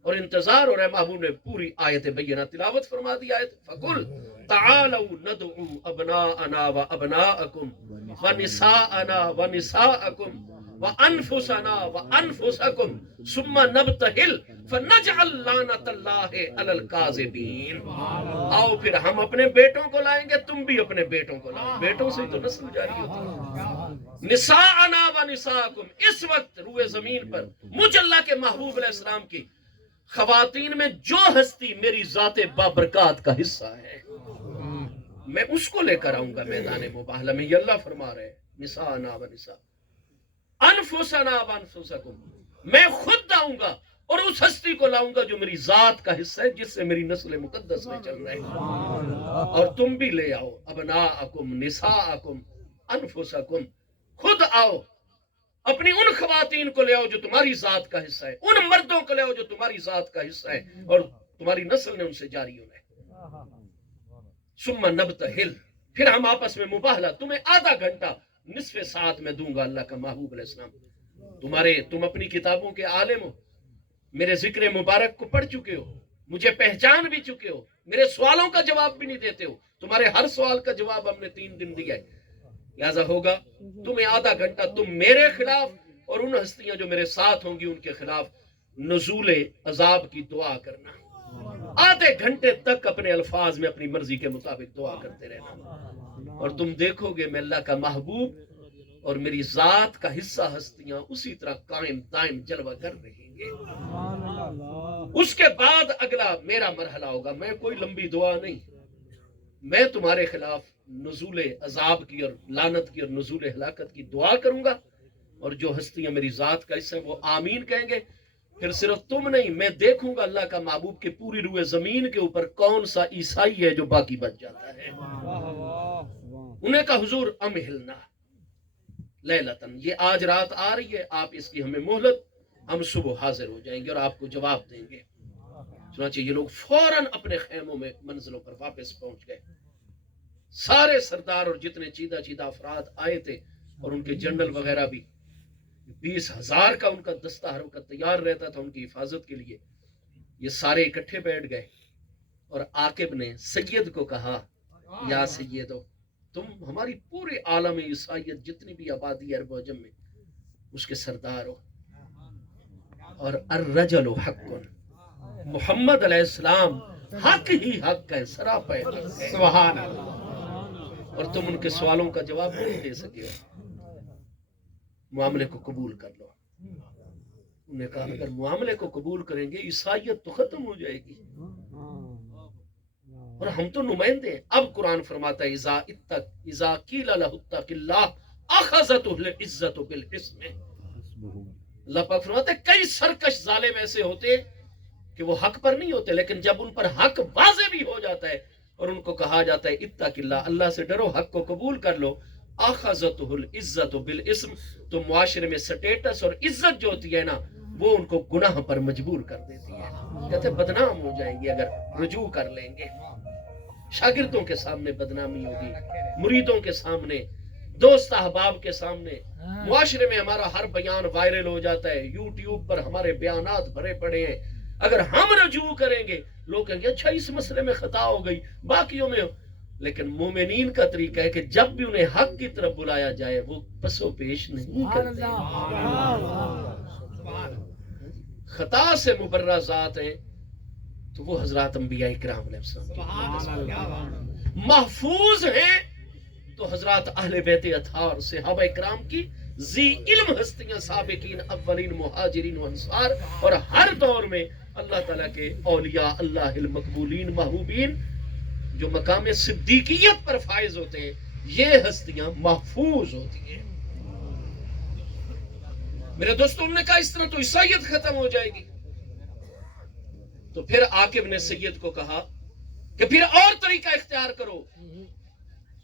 اور انتظار ہو رہا ہے. محبوب نے پوری آیت بینہ تلاوت فرما دی. آیت فقل تعالوا ندعو ابناءنا و ابناءکم و نساءنا و نساءکم و انفسنا و انفسکم ثم نبتہل فنجعل لعنت اللہ علی الکاذبین. آؤ پھر ہم اپنے بیٹوں کو لائیں گے، تم بھی اپنے بیٹوں کو لاؤ، بیٹوں سے تو نسل جاری ہوتی ہے. نساءنا و نساءکم، اس وقت روئے زمین پر مجھ اللہ کے محبوب علیہ السلام کی خواتین میں جو ہستی میری ذات بابرکات کا حصہ ہے میں اس کو لے کر آؤں گا میدان مباہلہ میں. یہ اللہ فرما رہے ہیں نساءنا و نساء انفسنا و انفسکم، میں خود آؤں گا اور اس ہستی کو لاؤں گا جو میری ذات کا حصہ ہے، جس سے میری نسل مقدس میں چل رہے ہیں. اور تم بھی لے آؤ ابناءکم نساءکم انفسکم، خود آؤ اپنی ان خواتین کو لے آؤ جو تمہاری ذات کا حصہ ہے، ان مردوں کو لے آؤ جو تمہاری ذات کا حصہ ہے اور تمہاری نسل نے ان سے جاری ہونا ہے. ثم نبتہل، پھر ہم آپس میں مباہلہ، تمہیں آدھا گھنٹہ نصف ساعت میں دوں گا اللہ کا محبوب علیہ السلام. تم اپنی کتابوں کے عالم ہو، میرے ذکر مبارک کو پڑھ چکے ہو، مجھے پہچان بھی چکے ہو، میرے سوالوں کا جواب بھی نہیں دیتے ہو، تمہارے ہر سوال کا جواب ہم نے 3 دن دیا ہے. لہذا ہوگا تمہیں آدھا گھنٹہ تم میرے خلاف اور ان ہستیاں جو میرے ساتھ ہوں گی ان کے خلاف نزول عذاب کی دعا کرنا. آدھے گھنٹے تک اپنے الفاظ میں اپنی مرضی کے مطابق دعا کرتے رہنا اور تم دیکھو گے میں اللہ کا محبوب اور میری ذات کا حصہ ہستیاں اسی طرح قائم دائم جلوہ کر رہیں گے. اس کے بعد اگلا میرا مرحلہ ہوگا. میں کوئی لمبی دعا نہیں، میں تمہارے خلاف نزول عذاب کی اور لعنت کی اور نزول ہلاکت کی دعا کروں گا اور جو ہستیاں میری ذات کا حصہ ہیں وہ آمین کہیں گے. پھر صرف تم نہیں، میں دیکھوں گا اللہ کا محبوب کے پوری روئے زمین کے اوپر کون سا عیسائی ہے جو باقی بچ جاتا ہے. انہیں کہا حضور امہلنا لیلتن، یہ آج رات آ رہی ہے، آپ اس کی ہمیں مہلت، ہم صبح حاضر ہو جائیں گے اور آپ کو جواب دیں گے. چنانچہ یہ لوگ فوراً اپنے خیموں میں منزلوں پر واپس پہنچ گئے. سارے سردار اور جتنے چیدہ چیدہ افراد آئے تھے اور ان کے جنرل وغیرہ بھی، 20,000 کا ان کا دستہ ہر وقت تیار رہتا تھا ان کی حفاظت کے لیے. یہ سارے اکٹھے بیٹھ گئے اور عاقب نے سید کو کہا یا سیدو، تم ہماری پورے عالم عیسائیت جتنی بھی آبادی عرب و عجم میں اس کے سردار ہو، اور الرجل حق، محمد علیہ السلام حق ہی حق ہے، سراپا حق ہے، سبحان اللہ، اور تم ان کے سوالوں کا جواب نہیں دے سکے ہو، معاملے کو قبول کر لو. انہوں نے کہا اگر معاملے کو قبول کریں گے عیسائیت تو ختم ہو جائے گی اور ہم تو نمائندے ہیں. اب قرآن فرماتا ہے اذا قیل لہ اتق اللہ اخذتہ العزت بالاسم. اللہ پاک فرماتا ہے کئی سرکش ظالم ایسے ہوتے کہ وہ حق پر نہیں ہوتے، لیکن جب ان پر حق واضح بھی ہو جاتا ہے اور ان کو کہا جاتا ہے اتق اللہ، اللہ سے ڈرو، حق کو قبول کر لو، اخذتہ العزت بالاسم، تو معاشرے میں سٹیٹس اور عزت جو ہوتی ہے نا وہ ان کو گناہ پر مجبور کر دیتی ہے، کہتے ہیں بدنام ہو جائیں گے اگر رجوع کر لیں گے، شاگردوں کے سامنے بدنامی ہوگی، مریدوں کے سامنے، دوست احباب کے سامنے، معاشرے میں ہمارا ہر بیان وائرل ہو جاتا ہے، یوٹیوب پر ہمارے بیانات بھرے پڑے ہیں، اگر ہم رجوع کریں گے لوگ کہیں گے اچھا اس مسئلے میں خطا ہو گئی، باقیوں میں، لیکن مومنین کا طریقہ ہے کہ جب بھی انہیں حق کی طرف بلایا جائے وہ پس و پیش نہیں کرتے، خطا سے مبرہ ذات ہیں تو وہ حضرات انبیاء کرام علیہ السلام محفوظ ہیں، تو حضرات اہل بیت اطہار صحابہ کرام کی ذی علم ہستیاں، سابقین اولین، مہاجرین و انصار، اور ہر دور میں اللہ تعالیٰ کے اولیاء، اللہ المقبولین، محبوبین جو مقام صدیقیت پر فائز ہوتے ہیں، یہ ہستیاں محفوظ ہوتی ہیں۔ میرے دوستوں نے کہا اس طرح تو عیسائیت ختم ہو جائے گی، تو پھر عاقب نے سید کو کہا کہ پھر اور طریقہ اختیار کرو،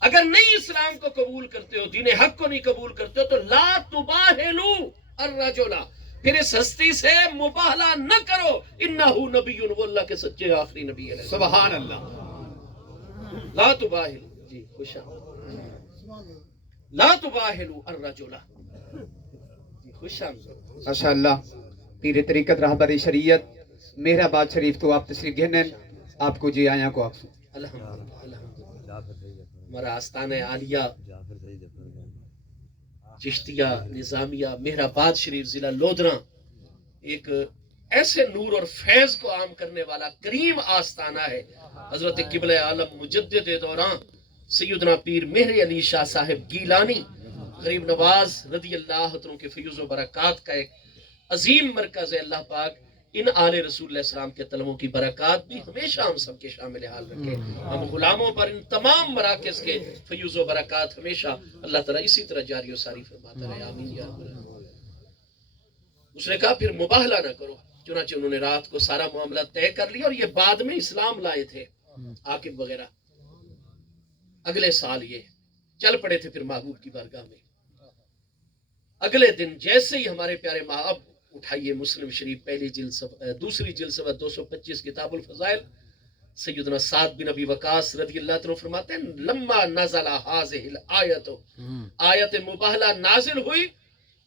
اگر نہیں اسلام کو قبول کرتے ہو، دین حق کو نہیں قبول کرتے ہو، تو لا تباہلو الرجل، پھر اس ہستی سے مباہلہ نہ کرو، انہو نبی، وہ اللہ کے سچے آخری نبی ہے، سبحان اللہ، لا تباہلو، جی خوش آمد، لا تباہلو الرجل، جی خوش آمد، ماشاء اللہ، پیر طریقت رہبر شریعت مہرآباد شریف تو آپ تشریف گھنن، آپ کو جی آیا کو آپ الحمدللہ الحمدللہ، ہمارا آستانہ عالیہ چشتیہ نظامیہ مہرآباد شریف ضلع لودھراں ایک ایسے نور اور فیض کو عام کرنے والا کریم آستانہ ہے۔ حضرت قبلہ عالم مجدد دوران سیدنا پیر مہر علی شاہ صاحب گیلانی غریب نواز رضی اللہ عنہ کے فیض و برکات کا ایک عظیم مرکز ہے۔ اللہ پاک ان آل رسول اللہ السلام کے طلبوں کی برکات بھی ہمیشہ ہم سب کے شامل حال رکھے، ہم غلاموں پر ان تمام مراکز کے فیض و برکات ہمیشہ اللہ تعالیٰ اسی طرح جاری و ساری فرماتا رہے، آمین یا رب العالمین۔ اس نے کہا پھر مباہلہ نہ کرو، چنانچہ انہوں نے رات کو سارا معاملہ طے کر لیا، اور یہ بعد میں اسلام لائے تھے عاقب وغیرہ، اگلے سال یہ چل پڑے تھے پھر محبوب کی بارگاہ میں۔ اگلے دن جیسے ہی ہمارے پیارے اب اٹھائیے مسلم شریف پہلی جلد دوسری جلد صفحہ 225 کتاب الفضائل، سیدنا سعد بن ابی وقاص رضی اللہ عنہ فرماتے ہیں لما نزل هذه الآیت، آیت مباہلہ نازل ہوئی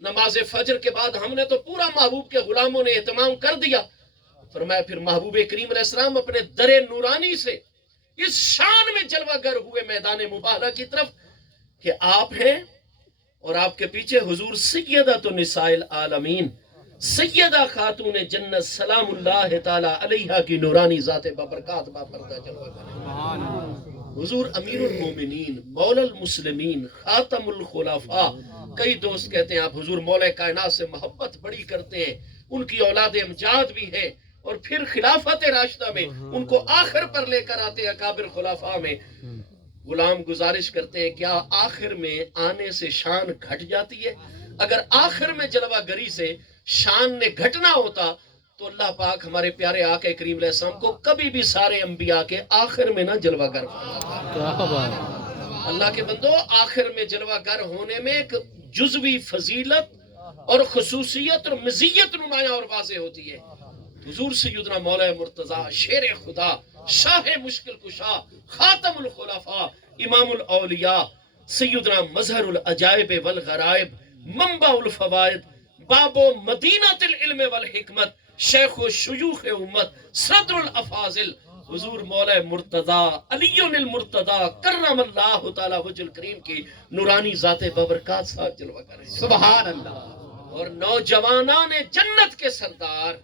نماز فجر کے بعد، ہم نے تو پورا محبوب کے غلاموں نے اہتمام کر دیا، فرمایا پھر محبوب کریم علیہ السلام اپنے در نورانی سے اس شان میں جلوہ گر ہوئے میدان مباہلہ کی طرف کہ آپ ہیں اور آپ کے پیچھے حضور سیدۃ النساء العالمین، سیدہ خاتون جنت سلام اللہ تعالی علیہا کی نورانی ذات بابرکات باپردہ جلوہ گر، حضور امیر المومنین، مولا المسلمین، خاتم الخلفاء۔ کئی دوست کہتے ہیں آپ حضور مولا کائنات سے محبت بڑی کرتے ہیں، ان کی اولاد امجاد بھی ہے، اور پھر خلافت راشدہ میں ان کو آخر پر لے کر آتے ہیں اکابر خلفاء میں۔ غلام گزارش کرتے ہیں کیا آخر میں آنے سے شان گھٹ جاتی ہے؟ اگر آخر میں جلوہ گری سے شان نے گھٹنا ہوتا تو اللہ پاک ہمارے پیارے آقا کریم علیہ السلام کو کبھی بھی سارے انبیاء کے آخر میں نہ جلوہ گر فرماتا۔ اللہ کے بندو، آخر میں جلوہ گر ہونے میں ایک جزوی فضیلت اور خصوصیت اور مزیت نمایاں اور واضح ہوتی ہے۔ حضور سیدنا مولا مرتضیٰ شیر خدا، شاہ مشکل کشا، خاتم الخلفاء، امام الاولیاء، سیدنا مظہر العجائب والغرائب، منبع الفوائد، باب و مدینہ العلم والحکمت، شیخ و شیوخ امت، صدر الافاضل، حضور مولا مرتضیٰ علی المرتضیٰ کرم اللہ تعالی وجہ الکریم کی نورانی ذات بابرکات ساتھ جلوہ کریں۔ سبحان اللہ۔ اور نوجوانان جنت کے سردار،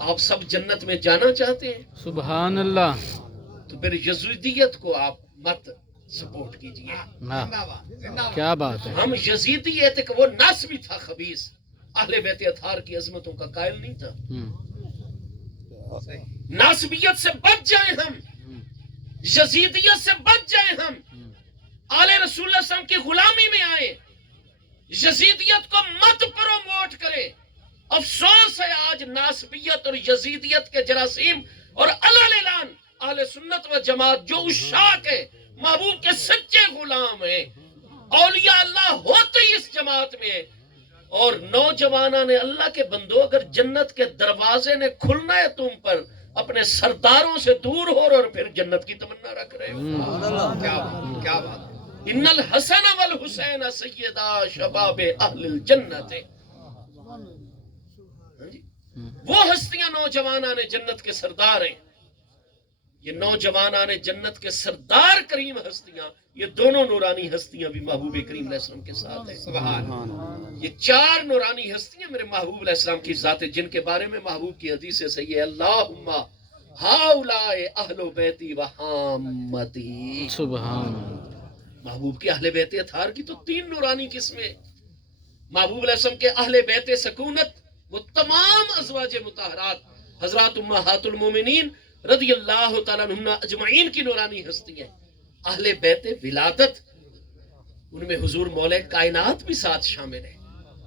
آپ سب جنت میں جانا چاہتے ہیں؟ سبحان اللہ۔ تو پھر یزیدیت کو آپ مت سپورٹ کیجئے۔ کیا بات ہے، ہم یزیدیت کہ وہ ناسبی تھا، خبیث، اہل بیت اطہار کی عظمتوں کا قائل نہیں تھا۔ ناسبیت سے بچ جائیں ہم، یزیدیت سے بچ جائیں ہم، آل رسول اللہ صلی اللہ علیہ وسلم کی غلامی میں آئیں، یزیدیت کو مت پروموٹ کریں، افسوس ہے آج ناسبیت اور یزیدیت کے جراثیم اور اعلان اہل سنت و جماعت جو اشاق ہے، محبوب کے سچے غلام ہیں، اولیاء اللہ ہوتے ہی اس جماعت میں ہیں، اور نوجوانہ نے اللہ کے بندو اگر جنت کے دروازے نے کھلنا ہے تم پر، اپنے سرداروں سے دور ہو اور پھر جنت کی تمنا رکھ رہے ہو. کیا بات ہے. ان الحسن والحسین سیدا شباب اہل الجنت. وہ ہستیاں نوجوانان جنت کے سردار ہیں. یہ نوجوانان جنت کے سردار کریم ہستیاں، یہ دونوں نورانی ہستیاں بھی محبوب کریم علیہ السلام کے ساتھ ہیں. سبحان اللہ. یہ چار نورانی ہستیاں میرے محبوب علیہ السلام کی ذات، جن کے بارے میں محبوب کی حدیث صحیح ہے، اللہم ہاؤلاء اہل بیتی و حامتی. سبحان اللہ. محبوب کے اہل بیت اطہار کی تو 3 نورانی قسمیں. محبوب علیہ السلام کے اہل بیت سکونت وہ تمام ازواج مطہرات حضرات امہات المومنین رضی اللہ تعالیٰ عنہن اجمعین کی نورانی ہستی ہیں. اہل بیت ولادت، ان میں حضور مولا کائنات بھی ساتھ شامل ہے.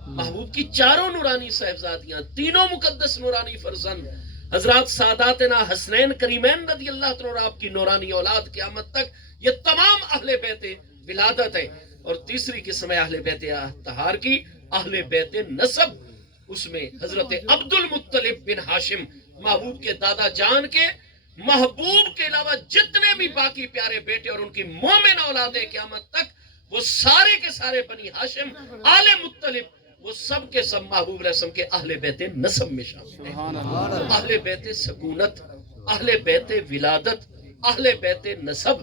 محبوب کی چاروں نورانی صاحبزادیاں، تینوں مقدس نورانی فرزند حضرات ساداتنا حسنین کریمین رضی اللہ تعالیٰ آپ کی نورانی اولاد قیامت تک، یہ تمام اہل بیت ولادت ہے. اور تیسری قسم ہے اہل بیت اطہار کی، اہل بیت نسب. اس میں حضرت عبد المطلب بن ہاشم محبوب کے دادا جان کے، محبوب کے علاوہ جتنے بھی باقی پیارے بیٹے اور ان کی مومن اولادیں قیامت تک، وہ سارے کے سارے بنی ہاشم آل مطلب، وہ سب کے سب محبوب علیہ السلام کے اہل بیت نسب میں شامل ہیں. اہل بیت سکونت، اہل بیت ولادت، اہل بیت نسب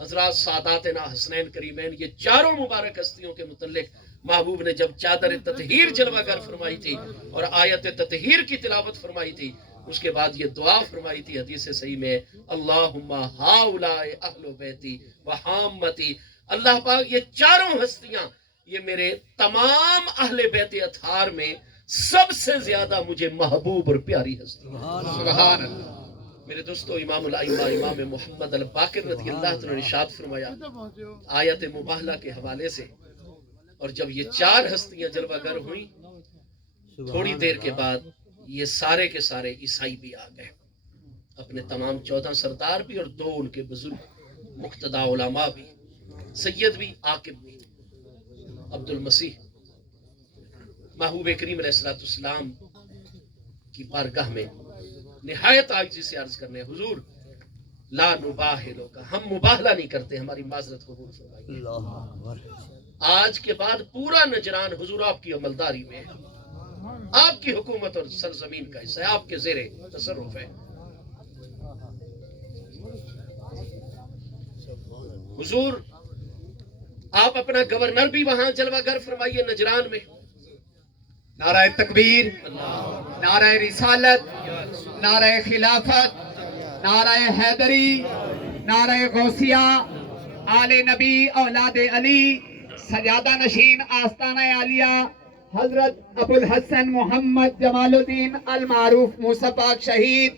حضرات ساداتنا حسنین کریمین، یہ چاروں مبارک ہستیوں کے متعلق محبوب نے جب چادر تطہیر جلوہ گر فرمائی تھی اور آیت تطہیر کی تلاوت فرمائی تھی، اس کے بعد یہ دعا فرمائی تھی حدیث صحیح میں، اللہم ہاؤلاء اہل بیتی و حامتی. اللہ پاک یہ چاروں ہستیاں، یہ میرے تمام اہل بیت اطہار میں سب سے زیادہ مجھے محبوب اور پیاری ہستیاں. سبحان اللہ. میرے دوستو، امام الائمہ امام محمد الباقر رضی اللہ عنہ نے ارشاد فرمایا آیت مباہلہ کے حوالے سے، اور جب یہ 4 ہستیاں جلوہ گر ہوئیں، تھوڑی دیر کے بعد یہ سارے کے سارے عیسائی بھی آ گئے، اپنے تمام 14 سردار بھی اور 2 ان کے بزرگ مقتدی علماء بھی، سید بھی، عاقب بھی. عبد المسیح محبوب کریم علیہ السلام کی بارگاہ میں نہایت عاجزی سے عرض کرنے، حضور لا نباہلو کا، ہم مباہلہ نہیں کرتے، ہماری معذرت قبول فرمائیے. آج کے بعد پورا نجران حضور آپ کی عملداری میں ہے، آپ کی حکومت اور سرزمین کا حصہ ہے، آپ کے زیر تصرف ہے. حضور آپ اپنا گورنر بھی وہاں جلوہ گر فرمائیے نجران میں. نعرہ تکبیر، نعرہ رسالت، نعرہ خلافت، نعرہ حیدری، نعرہ غوثیہ، آل نبی اولاد علی، سجادہ نشین آستانہ عالیہ حضرت ابو الحسن محمد جمال الدین المعروف موسیٰ پاک شہید،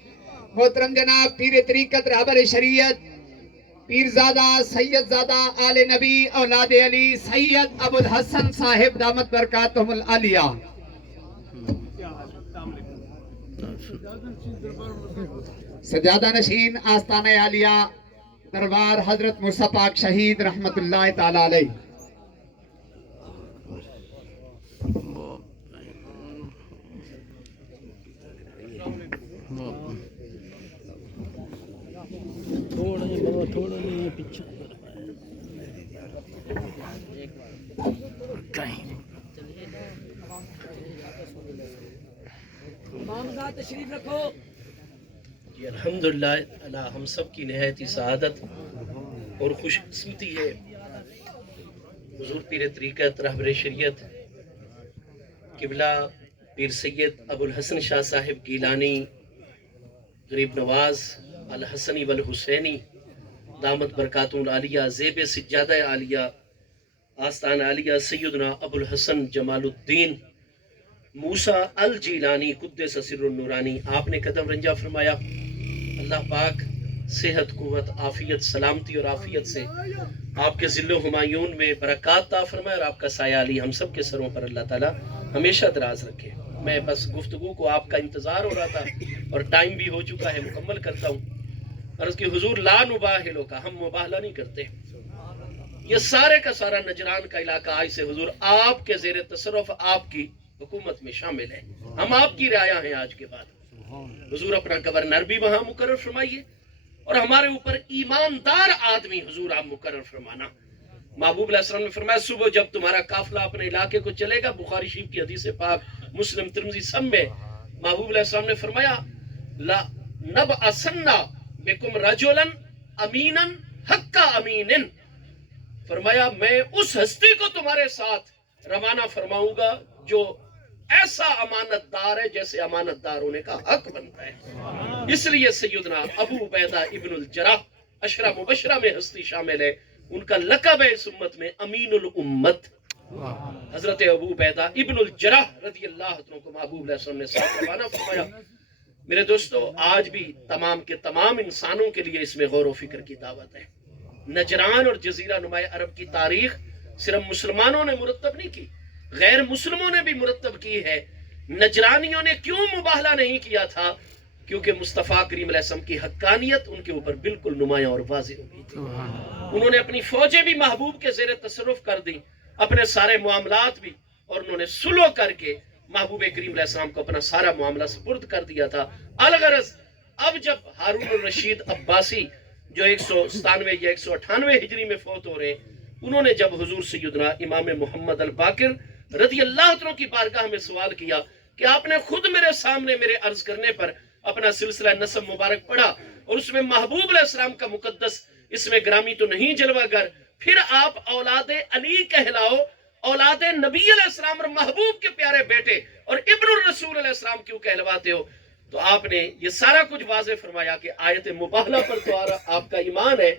محترم جناب پیر طریقت رہبر شریعت پیرزادہ سیدزادہ آل نبی اولاد علی سید ابو الحسن صاحب دامت برکاتہم العالیہ. سجادہ نشین آستانہ عالیہ دربار حضرت موسیٰ پاک شہید رحمت اللہ تعالی علیہ. تھوڑا نہیں پیچھے تشریف رکھو. جی الحمدللہ اللہ ہم سب کی نہایت ہی سعادت اور خوش قسمتی ہے، حضور پیر طریقت رہبر شریعت قبلہ پیر سید ابو الحسن شاہ صاحب گیلانی غریب نواز الحسنی والحسینی دامت برکاتہ العالیہ زیب سجادہ عالیہ آستان عالیہ سیدنا ابو الحسن جمال الدین موسیٰ الجیلانی قدس سر النورانی، آپ نے قدم رنجہ فرمایا. اللہ پاک صحت، قوت، عافیت، سلامتی اور عافیت سے آپ کے ذل و ہمایون میں برکات عطا فرمائے اور آپ کا سایہ علی ہم سب کے سروں پر اللہ تعالی ہمیشہ دراز رکھے. میں بس گفتگو کو آپ کا انتظار ہو رہا تھا اور ٹائم بھی ہو چکا ہے، مکمل کرتا ہوں۔ عرض کہ حضور لا نباہلو کا، ہم مباہلہ نہیں کرتے۔ یہ سارے کا سارا نجران کا علاقہ آج سے حضور آپ کے زیر تصرف، آپ کی حکومت میں شامل ہے، ہم آپ کی رعایا ہیں آج کے بعد۔ حضور اپنا گورنر بھی وہاں مقرر فرمائیے اور ہمارے اوپر ایماندار آدمی حضور آپ مقرر فرمانا۔ محبوب علیہ السلام نے فرمایا صبح جب تمہارا قافلہ اپنے علاقے کو چلے گا، بخاری شریف کی حدیث پاک، مسلم ترمذی سب میں محبوب علیہ السلام نے فرمایا لا نبعثن بکم رجلا امینا حق امین، فرمایا میں اس ہستی کو تمہارے ساتھ روانہ فرماؤں گا جو ایسا امانت دار ہے جیسے امانت دار ہونے کا حق بنتا ہے۔ اس لیے سیدنا ابو عبیدہ ابن الجراح عشرہ مبشرہ میں ہستی شامل ہے، ان کا لقب ہے اس امت میں امین الامت۔ حضرت ابو عبیدہ ابن الجراح رضی اللہ عنہ کو محبوب علیہ السلام نے ساتھ روانہ فرمایا۔ میرے دوستو، آج بھی تمام کے تمام انسانوں کے لیے اس میں غور و فکر کی دعوت ہے۔ نجران اور جزیرہ نماء عرب کی تاریخ صرف مسلمانوں نے مرتب نہیں کی، غیر مسلموں نے بھی مرتب کی ہے۔ نجرانیوں نے کیوں مباہلہ نہیں کیا تھا؟ کیونکہ مصطفیٰ کریم علیہ السلام کی حقانیت ان کے اوپر بالکل نمایاں اور واضح ہو گئی تھی۔ انہوں نے اپنی فوجیں بھی محبوب کے زیر تصرف کر دی، اپنے سارے معاملات بھی، اور انہوں نے سلو کر کے محبوب کریم علیہ السلام کو اپنا سارا معاملہ سپرد کر دیا تھا۔ الغرض اب جب ہارون الرشید عباسی جو 197 یا 198 ہجری میں فوت ہو رہے، انہوں نے جب حضور سیدنا امام محمد الباقر رضی اللہ عنہ کی بارگاہ میں سوال کیا کہ آپ نے خود میرے سامنے میرے عرض کرنے پر اپنا سلسلہ نسب مبارک پڑھا اور اس میں محبوب علیہ السلام کا مقدس اس میں گرامی تو نہیں جلوہ گر، پھر آپ اولاد علی کہلاؤ، اولاد نبی علیہ السلام اور محبوب کے پیارے بیٹے اور ابن الرسول علیہ السلام کیوں کہلواتے ہو؟ تو آپ نے یہ سارا کچھ واضح فرمایا کہ آیت مباہلہ پر تو آپ کا ایمان ہے،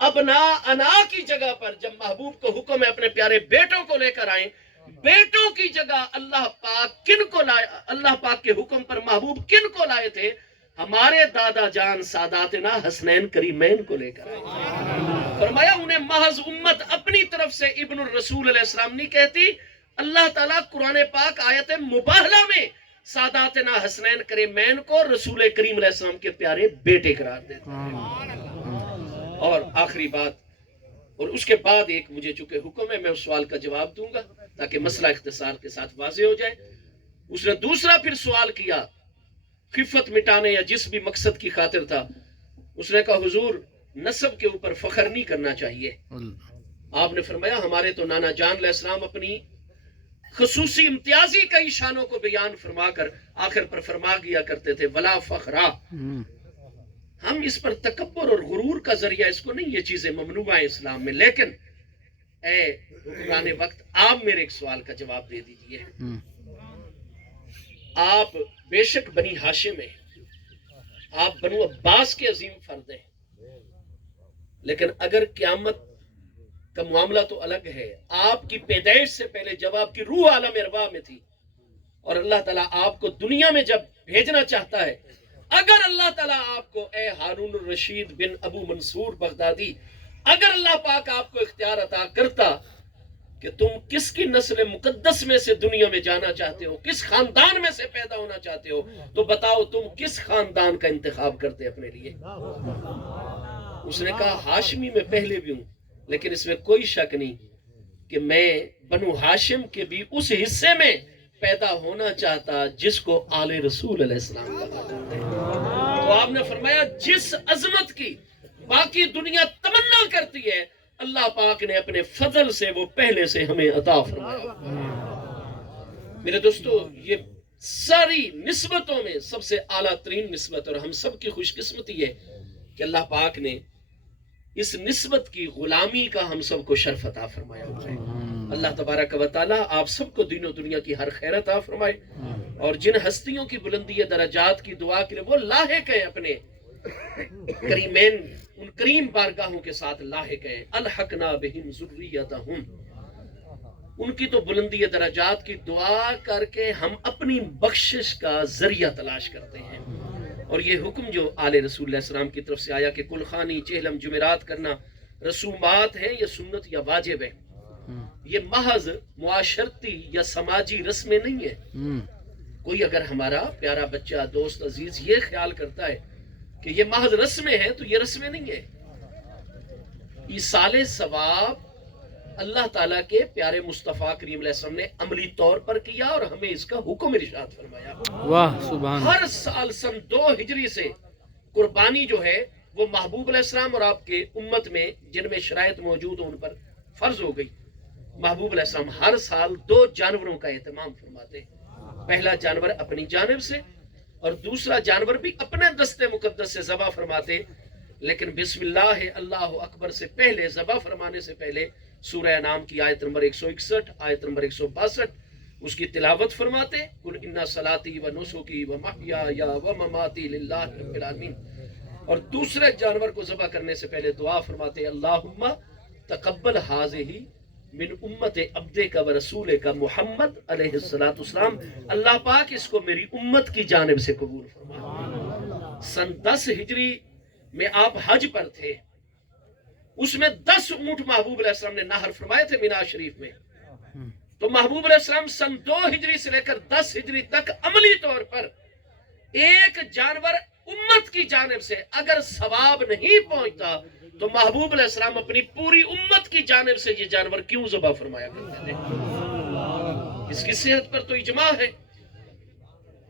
ابنا انا کی جگہ پر جب محبوب کو حکم ہے اپنے پیارے بیٹوں کو لے کر آئیں، بیٹوں کی جگہ اللہ پاک کن کو لائے؟ اللہ پاک کے حکم پر محبوب کن کو لائے تھے؟ ہمارے دادا جان ساداتنا حسنین کریمین کو لے کر آئے۔ فرمایا انہیں محض امت اپنی طرف سے ابن الرسول علیہ السلام نہیں کہتی، اللہ تعالیٰ قرآن پاک آیت مباہلہ میں ساداتنا حسنین کریمین کو رسول کریم علیہ السلام کے پیارے بیٹے قرار دیتے ہیں۔ اور آخری بات، اور اس کے بعد ایک مجھے چونکہ حکم ہے میں اس سوال کا جواب دوں گا تاکہ مسئلہ اختصار کے ساتھ واضح ہو جائے۔ اس نے دوسرا پھر سوال کیا خفت مٹانے یا جس بھی مقصد کی خاطر تھا، اس نے کہا حضور نسب کے اوپر فخر نہیں کرنا چاہیے۔ آپ نے فرمایا ہمارے تو نانا جان علیہ السلام اپنی خصوصی امتیازی کئی شانوں کو بیان فرما کر آخر پر فرما گیا کرتے تھے ولا فخرا، ہم اس پر تکبر اور غرور کا ذریعہ اس کو نہیں، یہ چیزیں ممنوع ہیں اسلام میں۔ لیکن اے حکمران وقت، آپ میرے ایک سوال کا جواب دے دیجئے۔ آپ بے شک بنی ہاشم ہیں، آپ بنو عباس کے عظیم فرد ہیں، لیکن اگر قیامت کا معاملہ تو الگ ہے، آپ کی پیدائش سے پہلے جب آپ کی روح عالم ارواح میں تھی اور اللہ تعالیٰ آپ کو دنیا میں جب بھیجنا چاہتا ہے، اگر اللہ تعالیٰ آپ کو اے ہارون الرشید بن ابو منصور بغدادی، اگر اللہ پاک آپ کو اختیار عطا کرتا کہ تم کس کی نسل مقدس میں سے دنیا میں جانا چاہتے ہو، کس خاندان میں سے پیدا ہونا چاہتے ہو، تو بتاؤ تم کس خاندان کا انتخاب کرتے اپنے لیے؟ اس نے کہا ہاشمی میں پہلے بھی ہوں، لیکن اس میں کوئی شک نہیں کہ میں بنو ہاشم کے بھی اس حصے میں پیدا ہونا چاہتا جس کو آل رسول علیہ السلام کہا جاتا ہے۔ تو آپ نے فرمایا جس عظمت کی باقی دنیا تمنا کرتی ہے، اللہ پاک نے اپنے فضل سے وہ پہلے سے ہمیں عطا فرمایا۔ میرے دوستو، یہ ساری نسبتوں میں سب سے اعلیٰ ترین نسبت اور ہم سب کی خوش قسمتی ہے کہ اللہ پاک نے اس نسبت کی غلامی کا ہم سب کو شرف عطا فرمایا ہے۔ اللہ تبارک و تعالی آپ سب کو دین و دنیا کی ہر خیر عطا فرمائے، اور جن ہستیوں کی بلندی درجات کی دعا کے لیے وہ لاحق ہیں اپنے کریمین، ان کریم بارگاہوں کے ساتھ لاحق ہیں، الحقنا بہم ذریتہم، ان کی تو بلندی درجات کی دعا کر کے ہم اپنی بخشش کا ذریعہ تلاش کرتے ہیں۔ اور یہ حکم جو آل رسول اللہ السلام کی طرف سے آیا کہ کل خانی چہلم جمعرات کرنا رسومات ہیں یا سنت یا واجب ہے، یہ محض معاشرتی یا سماجی رسمیں نہیں ہیں، کوئی اگر ہمارا پیارا بچہ دوست عزیز یہ خیال کرتا ہے کہ یہ محض رسمیں ہیں تو یہ رسمیں نہیں ہے. ایصال ثواب اللہ تعالیٰ کے پیارے مصطفیٰ کریم علیہ السلام نے عملی طور پر کیا اور ہمیں اس کا حکم ارشاد فرمایا. واہ سبحان. ہر سال سن 2 ہجری سے قربانی جو ہے وہ محبوب علیہ السلام اور آپ کے امت میں جن میں شرائط موجود ہیں ان پر فرض ہو گئی. محبوب علیہ السلام ہر سال 2 جانوروں کا اہتمام فرماتے ہیں. پہلا جانور اپنی جانب سے اور دوسرا جانور بھی اپنے دست مقدس سے ذبح فرماتے. لیکن بسم اللہ اللہ اکبر سے پہلے ذبح فرمانے سے پہلے سورہ انعام کی آیت نمبر 161 آیت نمبر 162 اس کی تلاوت فرماتے. قل ان صلاتی و نسکی و محیای و مماتی للہ رب العالمین. اور دوسرے جانور کو ذبح کرنے سے پہلے دعا فرماتے اللہم تقبل ھذہ من امت عبدک و رسولک محمد علیہ السلام. اللہ پاک اس کو میری امت کی جانب سے قبول فرما. سن 10 ہجری میں آپ حج پر تھے. اس میں 10 اونٹ محبوب علیہ السلام نے نہر فرمائے تھے مینا شریف میں. تو محبوب علیہ السلام سن 2 ہجری سے لے کر 10 ہجری تک عملی طور پر ایک جانور امت کی جانب سے اگر ثواب نہیں پہنچتا تو محبوب علیہ السلام اپنی پوری امت کی جانب سے یہ جانور کیوں ذبح فرمایا کرتے تھے؟ اس کی صحت پر تو اجماع ہے.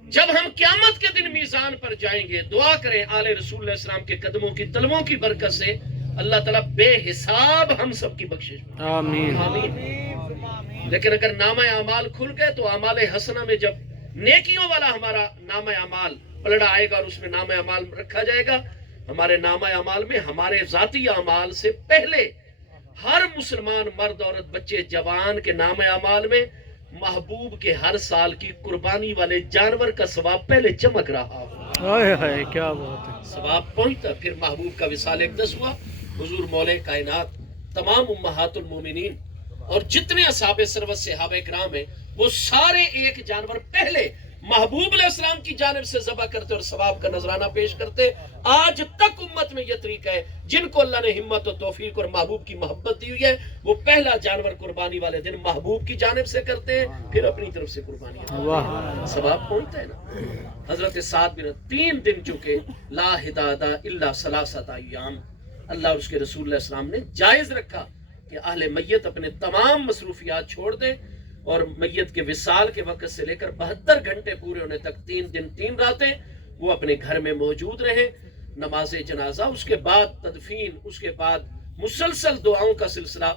جب ہم قیامت کے دن میزان پر جائیں گے دعا کریں آل رسول اللہ علیہ السلام کے قدموں کی تلووں کی برکت سے اللہ تعالیٰ بے حساب ہم سب کی بخشش. آمین. آمین. لیکن اگر نامہ اعمال کھل گئے تو اعمال حسنہ میں جب نیکیوں والا ہمارا نامہ اعمال پلڑا آئے گا اور اس میں نامہ اعمال رکھا جائے گا، ہمارے نامہ اعمال میں ہمارے ذاتی اعمال سے پہلے ہر مسلمان مرد عورت بچے جوان کے نامہ اعمال میں محبوب کے ہر سال کی قربانی والے جانور کا ثواب پہلے چمک رہا ہو. ہائے ہائے کیا بات ہے. ثواب پہنچتا. پھر محبوب کا وصال اقدس ہوا. حضور مولا کائنات تمام امہات المومنین اور جتنے اصحاب سروت صحابہ کرام ہیں وہ سارے ایک جانور پہلے محبوب علیہ السلام کی جانب سے ذبح کرتے اور ثواب کا نذرانہ پیش کرتے. آج تک امت میں یہ طریقہ ہے جن کو اللہ نے ہمت و توفیق اور محبوب کی محبت دی ہوئی ہے وہ پہلا جانور قربانی والے دن محبوب کی جانب سے کرتے ہیں پھر اپنی طرف سے قربانی. ثواب پہنچتا ہے نا. حضرت سعد بن 3 دن چکے لا ہدایہ الا ثلاثۃ ایام. اللہ اور اس کے رسول علیہ السلام نے جائز رکھا کہ اہل میت اپنے تمام مصروفیات چھوڑ دیں اور میت کے وصال کے وقت سے لے کر 72 گھنٹے پورے ہونے تک 3 دن 3 راتیں وہ اپنے گھر میں موجود رہیں. نماز جنازہ اس کے بعد تدفین اس کے بعد مسلسل دعاؤں کا سلسلہ.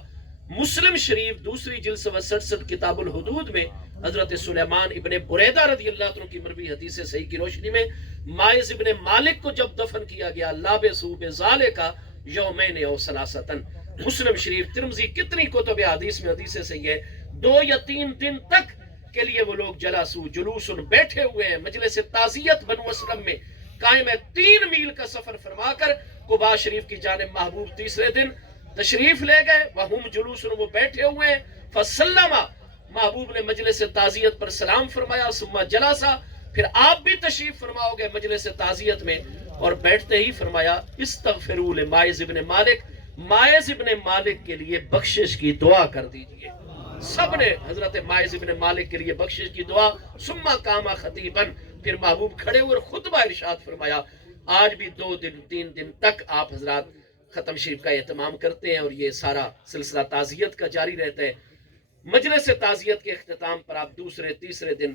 مسلم شریف دوسری جلد 67 کتاب الحدود میں حضرت سلیمان ابن بریدہ رضی اللہ عنہ کی مروی حدیث صحیح کی روشنی میں مائز ابن مالک کو جب دفن کیا گیا لابسو بذالک یومین او ثلاثۃ. مسلم شریف ترمذی کتنی کتب حدیث میں حدیث صحیح ہے 2 یا 3 دن تک کے لیے وہ لوگ جلاسو جلوسن بیٹھے ہوئے ہیں مجلس تعزیت بنو اسلم میں قائم ہے. 3 میل کا سفر فرما کر قباء شریف کی جانب محبوب تیسرے دن تشریف لے گئے. وہم جلوسن وہ بیٹھے ہوئے ہیں. فسلم محبوب نے مجلس تعزیت پر سلام فرمایا. ثم جلاسا پھر آپ بھی تشریف فرماؤ گے مجلس تعزیت میں اور بیٹھتے ہی فرمایا استغفروا لمائز ابن مالک. مائز ابن مالک کے لیے بخشش کی دعا کر دیجئے. سب نے حضرت مائز ابن مالک کے لیے بخشش کی دعا. ثم قام خطیبا پھر محبوب کھڑے ہوئے خطبہ ارشاد فرمایا. آج بھی 2 دن 3 دن تک آپ حضرات ختم شریف کا اہتمام کرتے ہیں اور یہ سارا سلسلہ تعزیت کا جاری رہتا ہے. مجلس تعزیت کے اختتام پر آپ دوسرے تیسرے دن